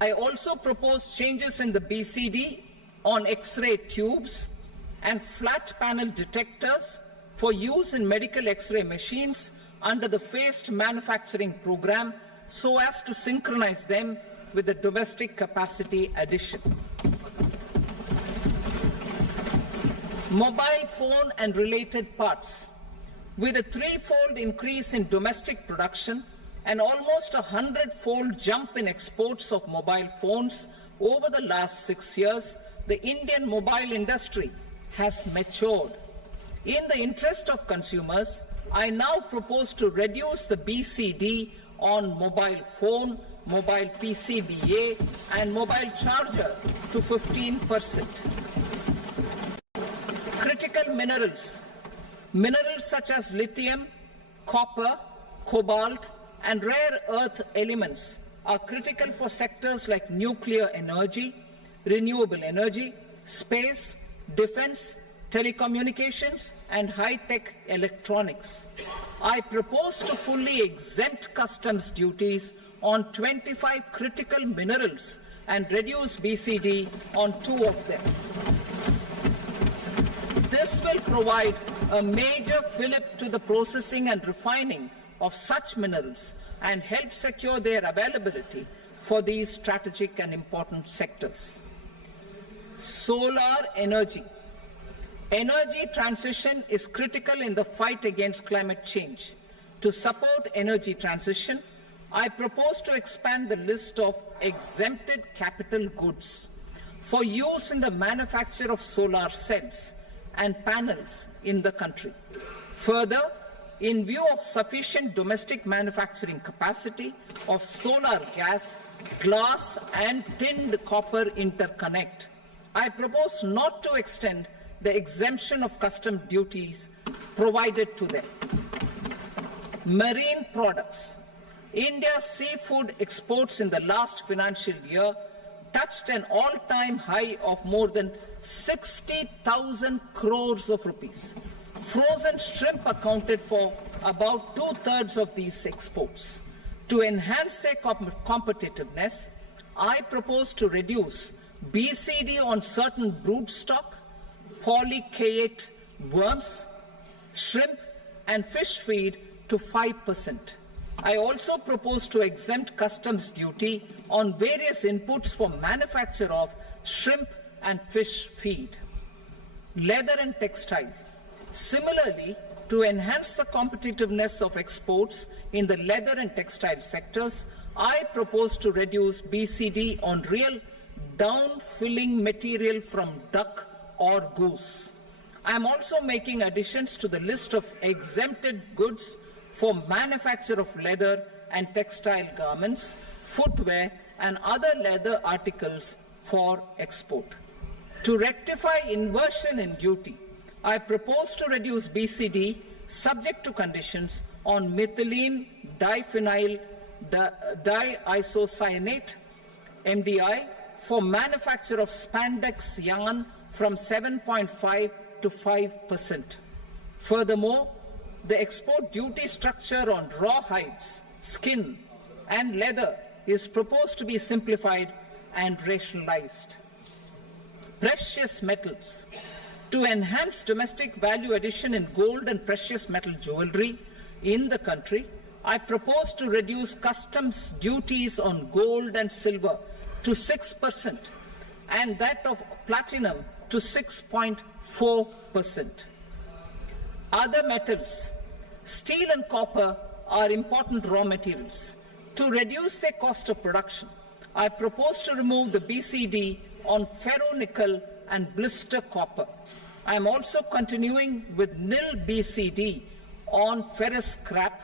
I also propose changes in the BCD on X-ray tubes and flat panel detectors for use in medical X-ray machines under the phased manufacturing program so as to synchronize them with the domestic capacity addition. Mobile phone and related parts. With a 3-fold increase in domestic production and almost a 100-fold jump in exports of mobile phones over the last 6 years, the Indian mobile industry has matured. In the interest of consumers, I now propose to reduce the BCD on mobile phone, mobile PCBA, and mobile charger to 15%. Critical minerals. Minerals such as lithium, copper, cobalt, and rare earth elements are critical for sectors like nuclear energy, renewable energy, space, defense, telecommunications, and high-tech electronics. I propose to fully exempt customs duties on 25 critical minerals and reduce BCD on 2 of them. This will provide a major fillip to the processing and refining of such minerals and help secure their availability for these strategic and important sectors. Solar energy. Energy transition is critical in the fight against climate change. To support energy transition, I propose to expand the list of exempted capital goods for use in the manufacture of solar cells and panels in the country. Further, in view of sufficient domestic manufacturing capacity of solar gas, glass, and tinned copper interconnect, I propose not to extend the exemption of customs duties provided to them. Marine products. India's seafood exports in the last financial year touched an all-time high of more than 60,000 crores of rupees. Frozen shrimp accounted for about 2/3 of these exports. To enhance their competitiveness, I propose to reduce BCD on certain broodstock, polychaete worms, shrimp and fish feed to 5%. I also propose to exempt customs duty on various inputs for manufacture of shrimp and fish feed. Leather and textile. Similarly, to enhance the competitiveness of exports in the leather and textile sectors, I propose to reduce BCD on real down-filling material from duck or goose. I am also making additions to the list of exempted goods for manufacture of leather and textile garments, footwear and other leather articles for export. To rectify inversion in duty, I propose to reduce BCD subject to conditions on methylene diphenyl diisocyanate MDI for manufacture of spandex yarn from 7.5 to 5%. Furthermore, the export duty structure on raw hides, skin and leather is proposed to be simplified and rationalized. Precious metals. To enhance domestic value addition in gold and precious metal jewelry in the country, I propose to reduce customs duties on gold and silver to 6% and that of platinum to 6.4%. Other metals. Steel and copper are important raw materials. To reduce their cost of production, I propose to remove the BCD on ferronickel and blister copper. I am also continuing with nil BCD on ferrous scrap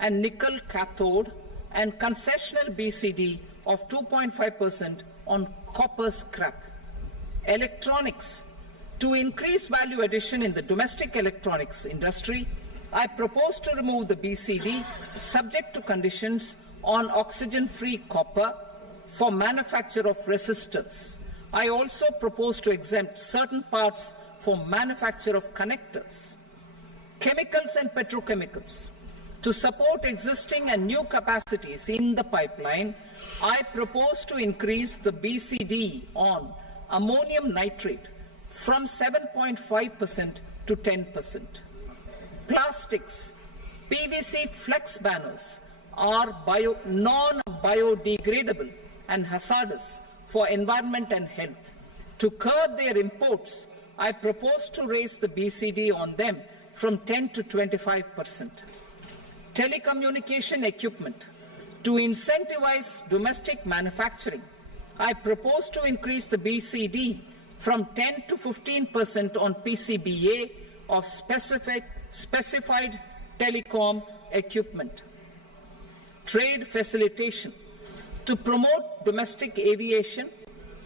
and nickel cathode and concessional BCD of 2.5% on copper scrap. Electronics. To increase value addition in the domestic electronics industry, I propose to remove the BCD subject to conditions on oxygen-free copper for manufacture of resistors. I also propose to exempt certain parts for manufacture of connectors. Chemicals and petrochemicals. To support existing and new capacities in the pipeline, I propose to increase the BCD on ammonium nitrate from 7.5% to 10%. Plastics. PVC flex banners are non-biodegradable and hazardous for environment and health. To curb their imports, I propose to raise the BCD on them from 10 to 25%. Telecommunication equipment. To incentivize domestic manufacturing, I propose to increase the BCD from 10 to 15% on PCBA of specified telecom equipment. Trade facilitation. To promote domestic aviation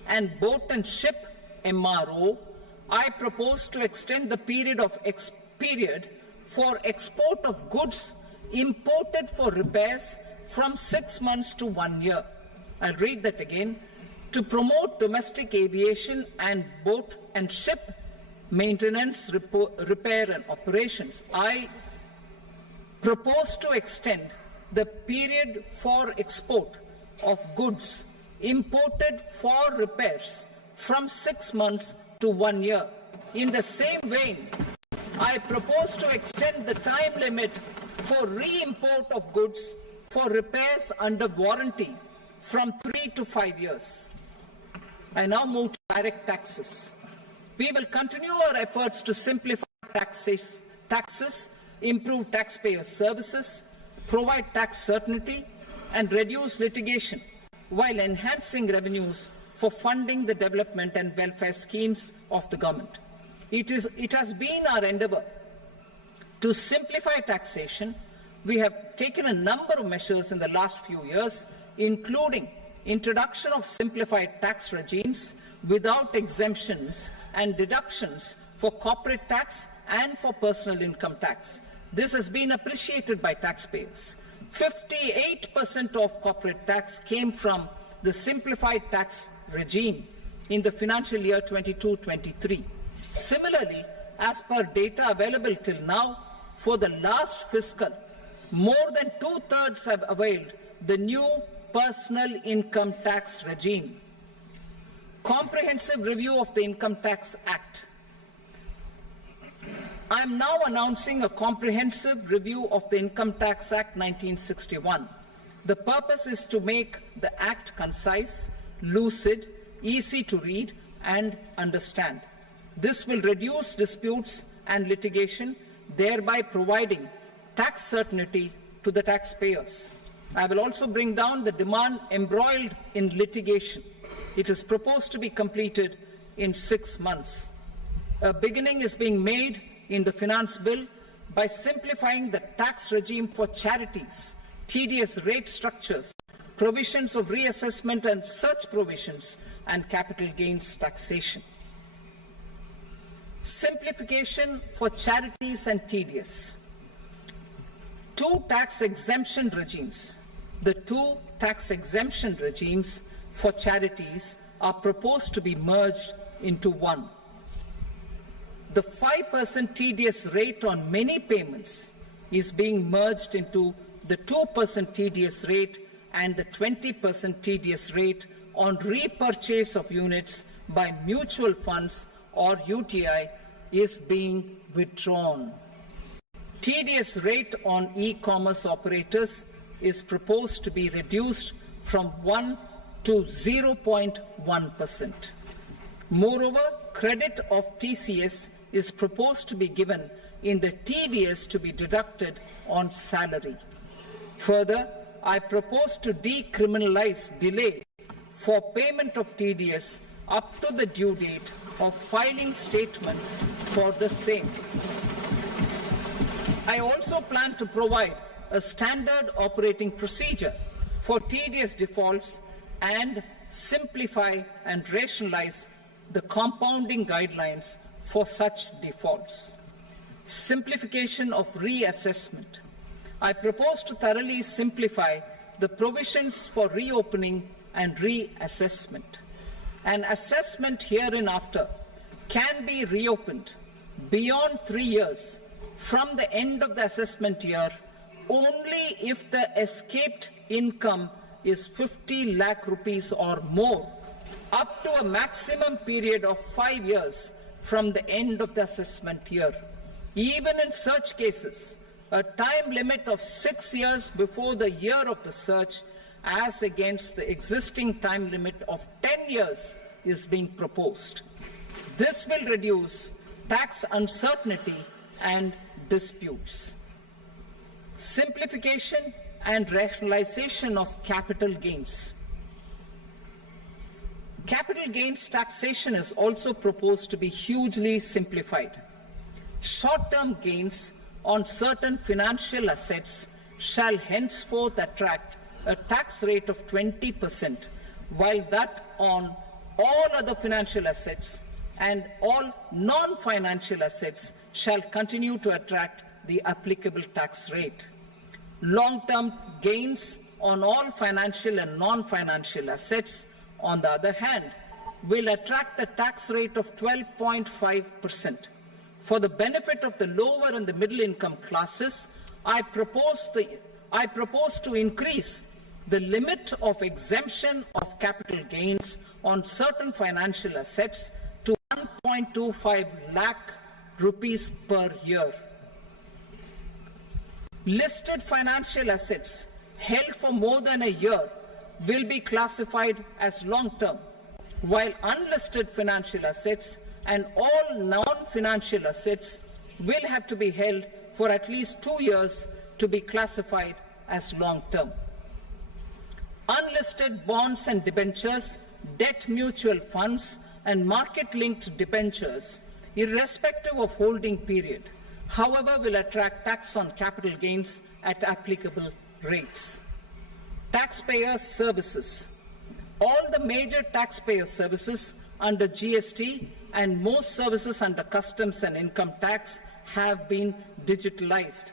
and boat and ship MRO, I propose to extend the period for export of goods imported for repairs from 6 months to 1 year. I'll read that again. To promote domestic aviation and boat and ship maintenance, repair and operations, I propose to extend the period for export of goods imported for repairs from 6 months to 1 year. In the same vein, I propose to extend the time limit for re-import of goods for repairs under warranty from 3 to 5 years. I now move to direct taxes. We will continue our efforts to simplify taxes, improve taxpayer services, provide tax certainty, and reduce litigation while enhancing revenues for funding the development and welfare schemes of the government. It has been our endeavour to simplify taxation. We have taken a number of measures in the last few years, including introduction of simplified tax regimes without exemptions and deductions for corporate tax and for personal income tax. This has been appreciated by taxpayers. 58% of corporate tax came from the simplified tax regime in the financial year 22-23. Similarly, as per data available till now, for the last fiscal, more than 2/3 have availed the new personal income tax regime. Comprehensive review of the Income Tax Act. I am now announcing a comprehensive review of the Income Tax Act 1961. The purpose is to make the Act concise, lucid, easy to read and understand. This will reduce disputes and litigation, thereby providing tax certainty to the taxpayers. I will also bring down the demand embroiled in litigation. It is proposed to be completed in 6 months. A beginning is being made in the Finance Bill by simplifying the tax regime for charities, tedious rate structures, provisions of reassessment and such provisions, and capital gains taxation. Simplification for charities and tedious. Two tax exemption regimes. The two tax exemption regimes for charities are proposed to be merged into one. The 5% TDS rate on many payments is being merged into the 2% TDS rate, and the 20% TDS rate on repurchase of units by mutual funds or UTI is being withdrawn. TDS rate on e-commerce operators is proposed to be reduced from 1 to 0.1%. Moreover, credit of TCS is proposed to be given in the TDS to be deducted on salary. Further, I propose to decriminalize delay for payment of TDS up to the due date of filing statement for the same. I also plan to provide a standard operating procedure for TDS defaults and simplify and rationalize the compounding guidelines for such defaults. Simplification of reassessment. I propose to thoroughly simplify the provisions for reopening and reassessment. An assessment hereinafter can be reopened beyond 3 years from the end of the assessment year only if the escaped income is 50 lakh rupees or more, up to a maximum period of 5 years from the end of the assessment year. Even in such cases, a time limit of 6 years before the year of the search, as against the existing time limit of 10 years, is being proposed. This will reduce tax uncertainty and disputes. Simplification and rationalization of capital gains. Capital gains taxation is also proposed to be hugely simplified. Short-term gains on certain financial assets shall henceforth attract a tax rate of 20%, while that on all other financial assets and all non-financial assets shall continue to attract the applicable tax rate. Long-term gains on all financial and non-financial assets, on the other hand, will attract a tax rate of 12.5%. For the benefit of the lower and the middle income classes, I propose to increase the limit of exemption of capital gains on certain financial assets to 1.25 lakh rupees per year. Listed financial assets held for more than a year will be classified as long-term, while unlisted financial assets and all non-financial assets will have to be held for at least 2 years to be classified as long-term. Unlisted bonds and debentures, debt mutual funds, and market-linked debentures, irrespective of holding period, however, will attract tax on capital gains at applicable rates. Taxpayer services. All the major taxpayer services under GST and most services under customs and income tax have been digitalized.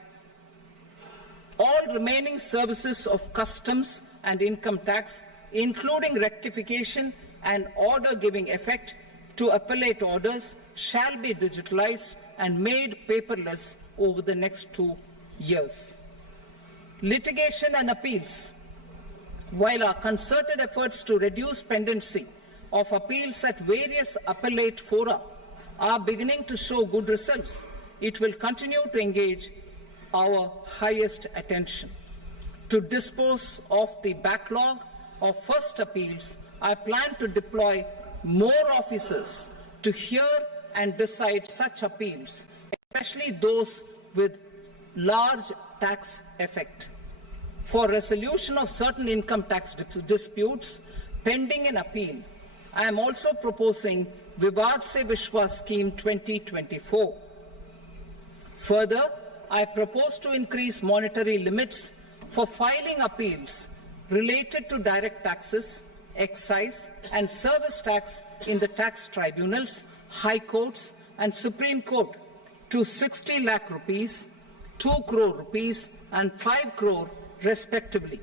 All remaining services of customs and income tax, including rectification and order giving effect to appellate orders, shall be digitalized and made paperless over the next 2 years. Litigation and appeals. While our concerted efforts to reduce pendency of appeals at various appellate fora are beginning to show good results, it will continue to engage our highest attention. To dispose of the backlog of first appeals, I plan to deploy more officers to hear and decide such appeals, especially those with large tax effect. For resolution of certain income tax disputes pending an appeal, I am also proposing Vivad Se Vishwas Scheme 2024. Further, I propose to increase monetary limits for filing appeals related to direct taxes, excise and service tax in the tax tribunals, high courts and Supreme Court to 60 lakh rupees, 2 crore rupees and 5 crore respectively.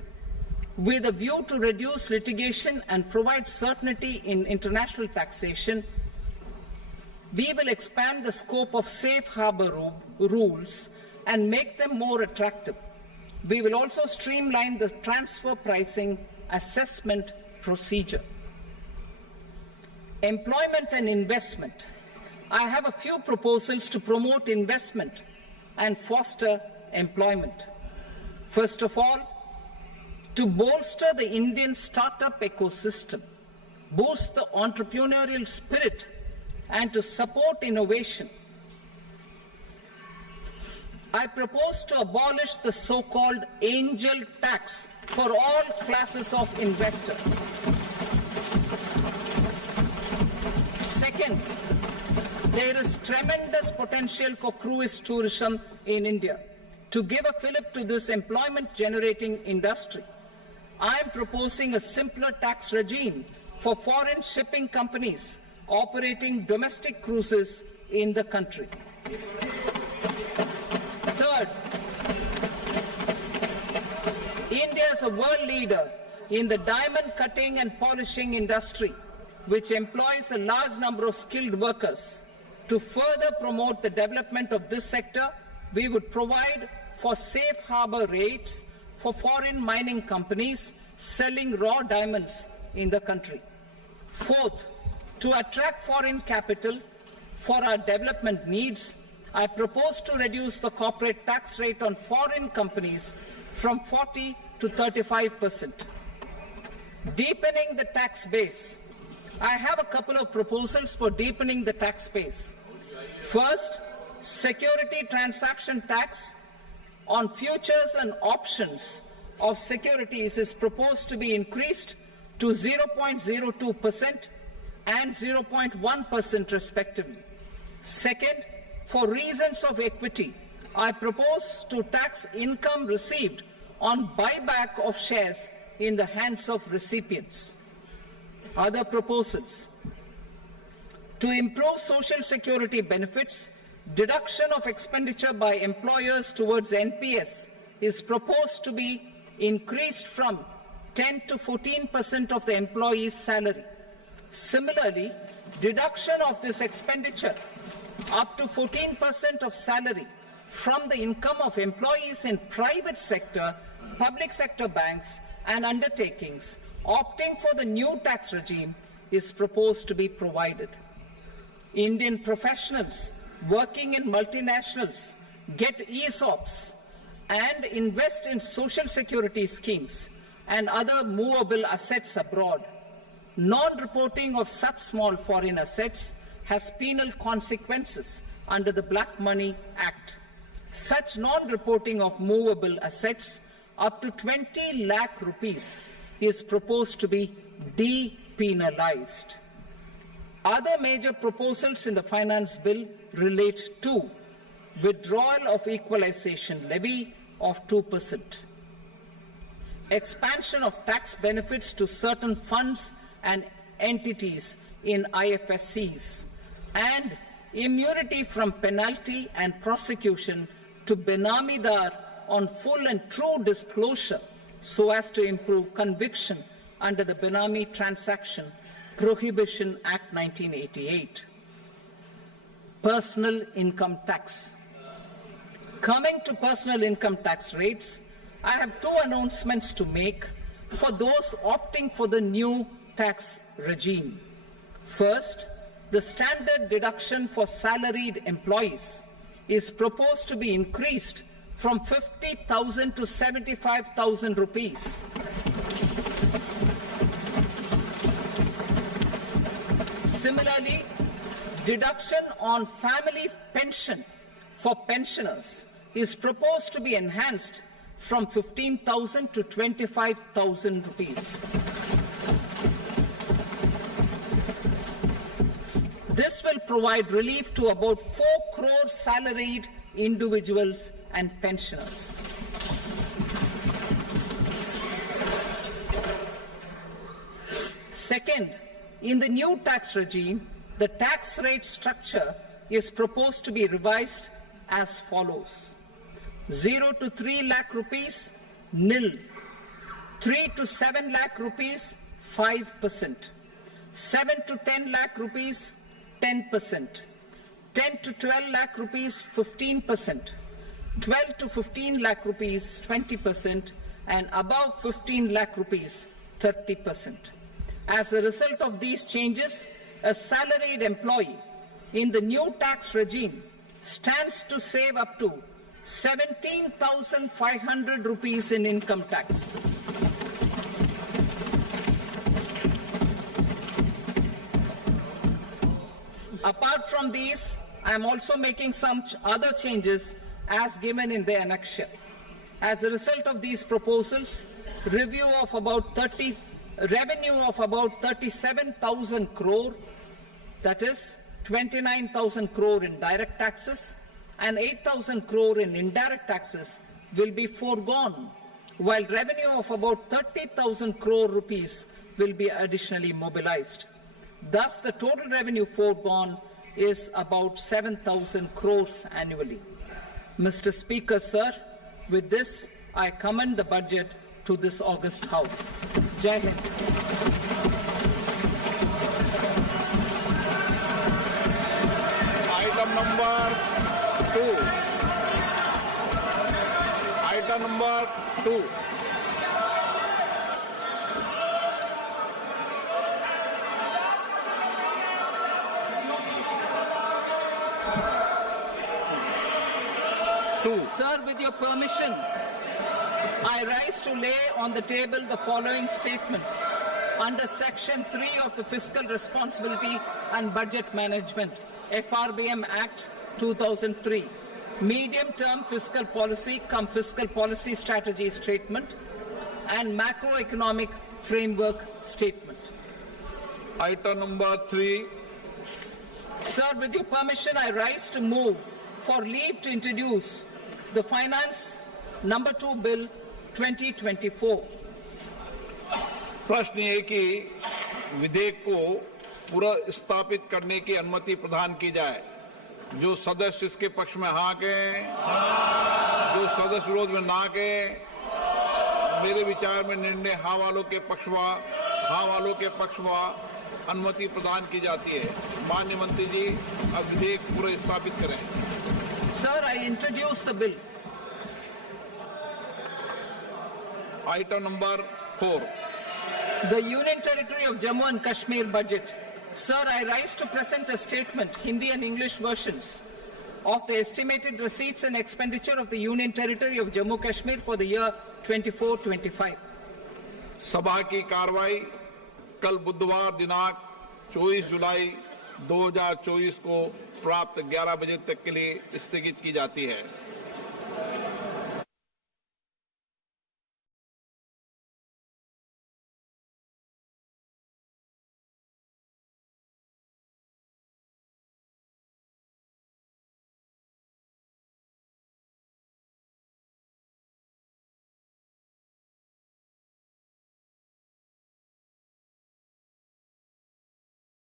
With a view to reduce litigation and provide certainty in international taxation, we will expand the scope of safe harbor rules and make them more attractive. We will also streamline the transfer pricing assessment procedure. Employment and investment. I have a few proposals to promote investment and foster employment. First of all, to bolster the Indian startup ecosystem, boost the entrepreneurial spirit, and to support innovation, I propose to abolish the so-called angel tax for all classes of investors. Second, there is tremendous potential for cruise tourism in India. To give a fillip to this employment-generating industry, I am proposing a simpler tax regime for foreign shipping companies operating domestic cruises in the country. Third, India is a world leader in the diamond cutting and polishing industry, which employs a large number of skilled workers. To further promote the development of this sector, we would provide for safe harbor rates for foreign mining companies selling raw diamonds in the country. Fourth, to attract foreign capital for our development needs, I propose to reduce the corporate tax rate on foreign companies from 40 to 35%. Deepening the tax base. I have a couple of proposals for deepening the tax base. First, security transaction tax on futures and options of securities is proposed to be increased to 0.02% and 0.1% respectively. Second, for reasons of equity, I propose to tax income received on buyback of shares in the hands of recipients. Other proposals. To improve social security benefits, deduction of expenditure by employers towards NPS is proposed to be increased from 10 to 14% of the employee's salary. Similarly, deduction of this expenditure up to 14% of salary from the income of employees in private sector, public sector banks and undertakings opting for the new tax regime is proposed to be provided. Indian professionals working in multinationals get ESOPs and invest in social security schemes and other movable assets abroad. Non-reporting of such small foreign assets has penal consequences under the Black Money Act. Such non-reporting of movable assets up to 20 lakh rupees is proposed to be depenalized. Other major proposals in the finance bill relate to withdrawal of equalization levy of 2%, expansion of tax benefits to certain funds and entities in IFSCs, and immunity from penalty and prosecution to Benamidar on full and true disclosure so as to improve conviction under the Benami Transaction Prohibition Act 1988. Personal income tax. Coming to personal income tax rates, I have two announcements to make for those opting for the new tax regime. First, the standard deduction for salaried employees is proposed to be increased from 50,000 to 75,000 rupees. Similarly, deduction on family pension for pensioners is proposed to be enhanced from 15,000 to 25,000 rupees. This will provide relief to about 4 crore salaried individuals and pensioners. Second, in the new tax regime, the tax rate structure is proposed to be revised as follows. 0 to 3 lakh rupees, nil. 3 to 7 lakh rupees, 5%. 7 to 10 lakh rupees, 10%. 10 to 12 lakh rupees, 15%. 12 to 15 lakh rupees, 20%. And above 15 lakh rupees, 30%. As a result of these changes, a salaried employee in the new tax regime stands to save up to 17,500 rupees in income tax. Apart from these, I am also making some other changes as given in the annexure. As a result of these proposals, revenue of about 37,000 crore, that is 29,000 crore in direct taxes and 8,000 crore in indirect taxes will be foregone, while revenue of about 30,000 crore rupees will be additionally mobilized. Thus, the total revenue foregone is about 7,000 crores annually. Mr. Speaker, sir, with this, I commend the budget to this august House. Jai Hind. Item number 2. Item number 2. Sir, with your permission, I rise to lay on the table the following statements under Section 3 of the Fiscal Responsibility and Budget Management, FRBM Act 2003, Medium-Term Fiscal Policy cum Fiscal Policy Strategy Statement and Macroeconomic Framework Statement. Item number 3. Sir, with your permission, I rise to move for leave to introduce the Finance Number 2 Bill 2024. प्रश्न ये कि विधेयक को पुनर्स्थापित करने की अनुमति प्रदान की जाए। जो सदस्य इसके पक्ष में हाँ कहें, जो सदस्य विरोध में ना कहें, मेरे विचार में निर्णय हाँ वालों के पक्ष में अनुमति प्रदान की जाती है। माननीय मंत्री जी, अब विधेयक पुनर्स्थापित करें। Sir, I introduce the bill. Item number 4. The Union Territory of Jammu and Kashmir budget. Sir, I rise to present a statement, Hindi and English versions, of the estimated receipts and expenditure of the Union Territory of Jammu and Kashmir for the year 24-25. सभा की कार्रवाई कल बुधवार दिनांक 24 जुलाई 2024 को प्राप्त 11 बजे तक के लिए स्थगित की जाती है।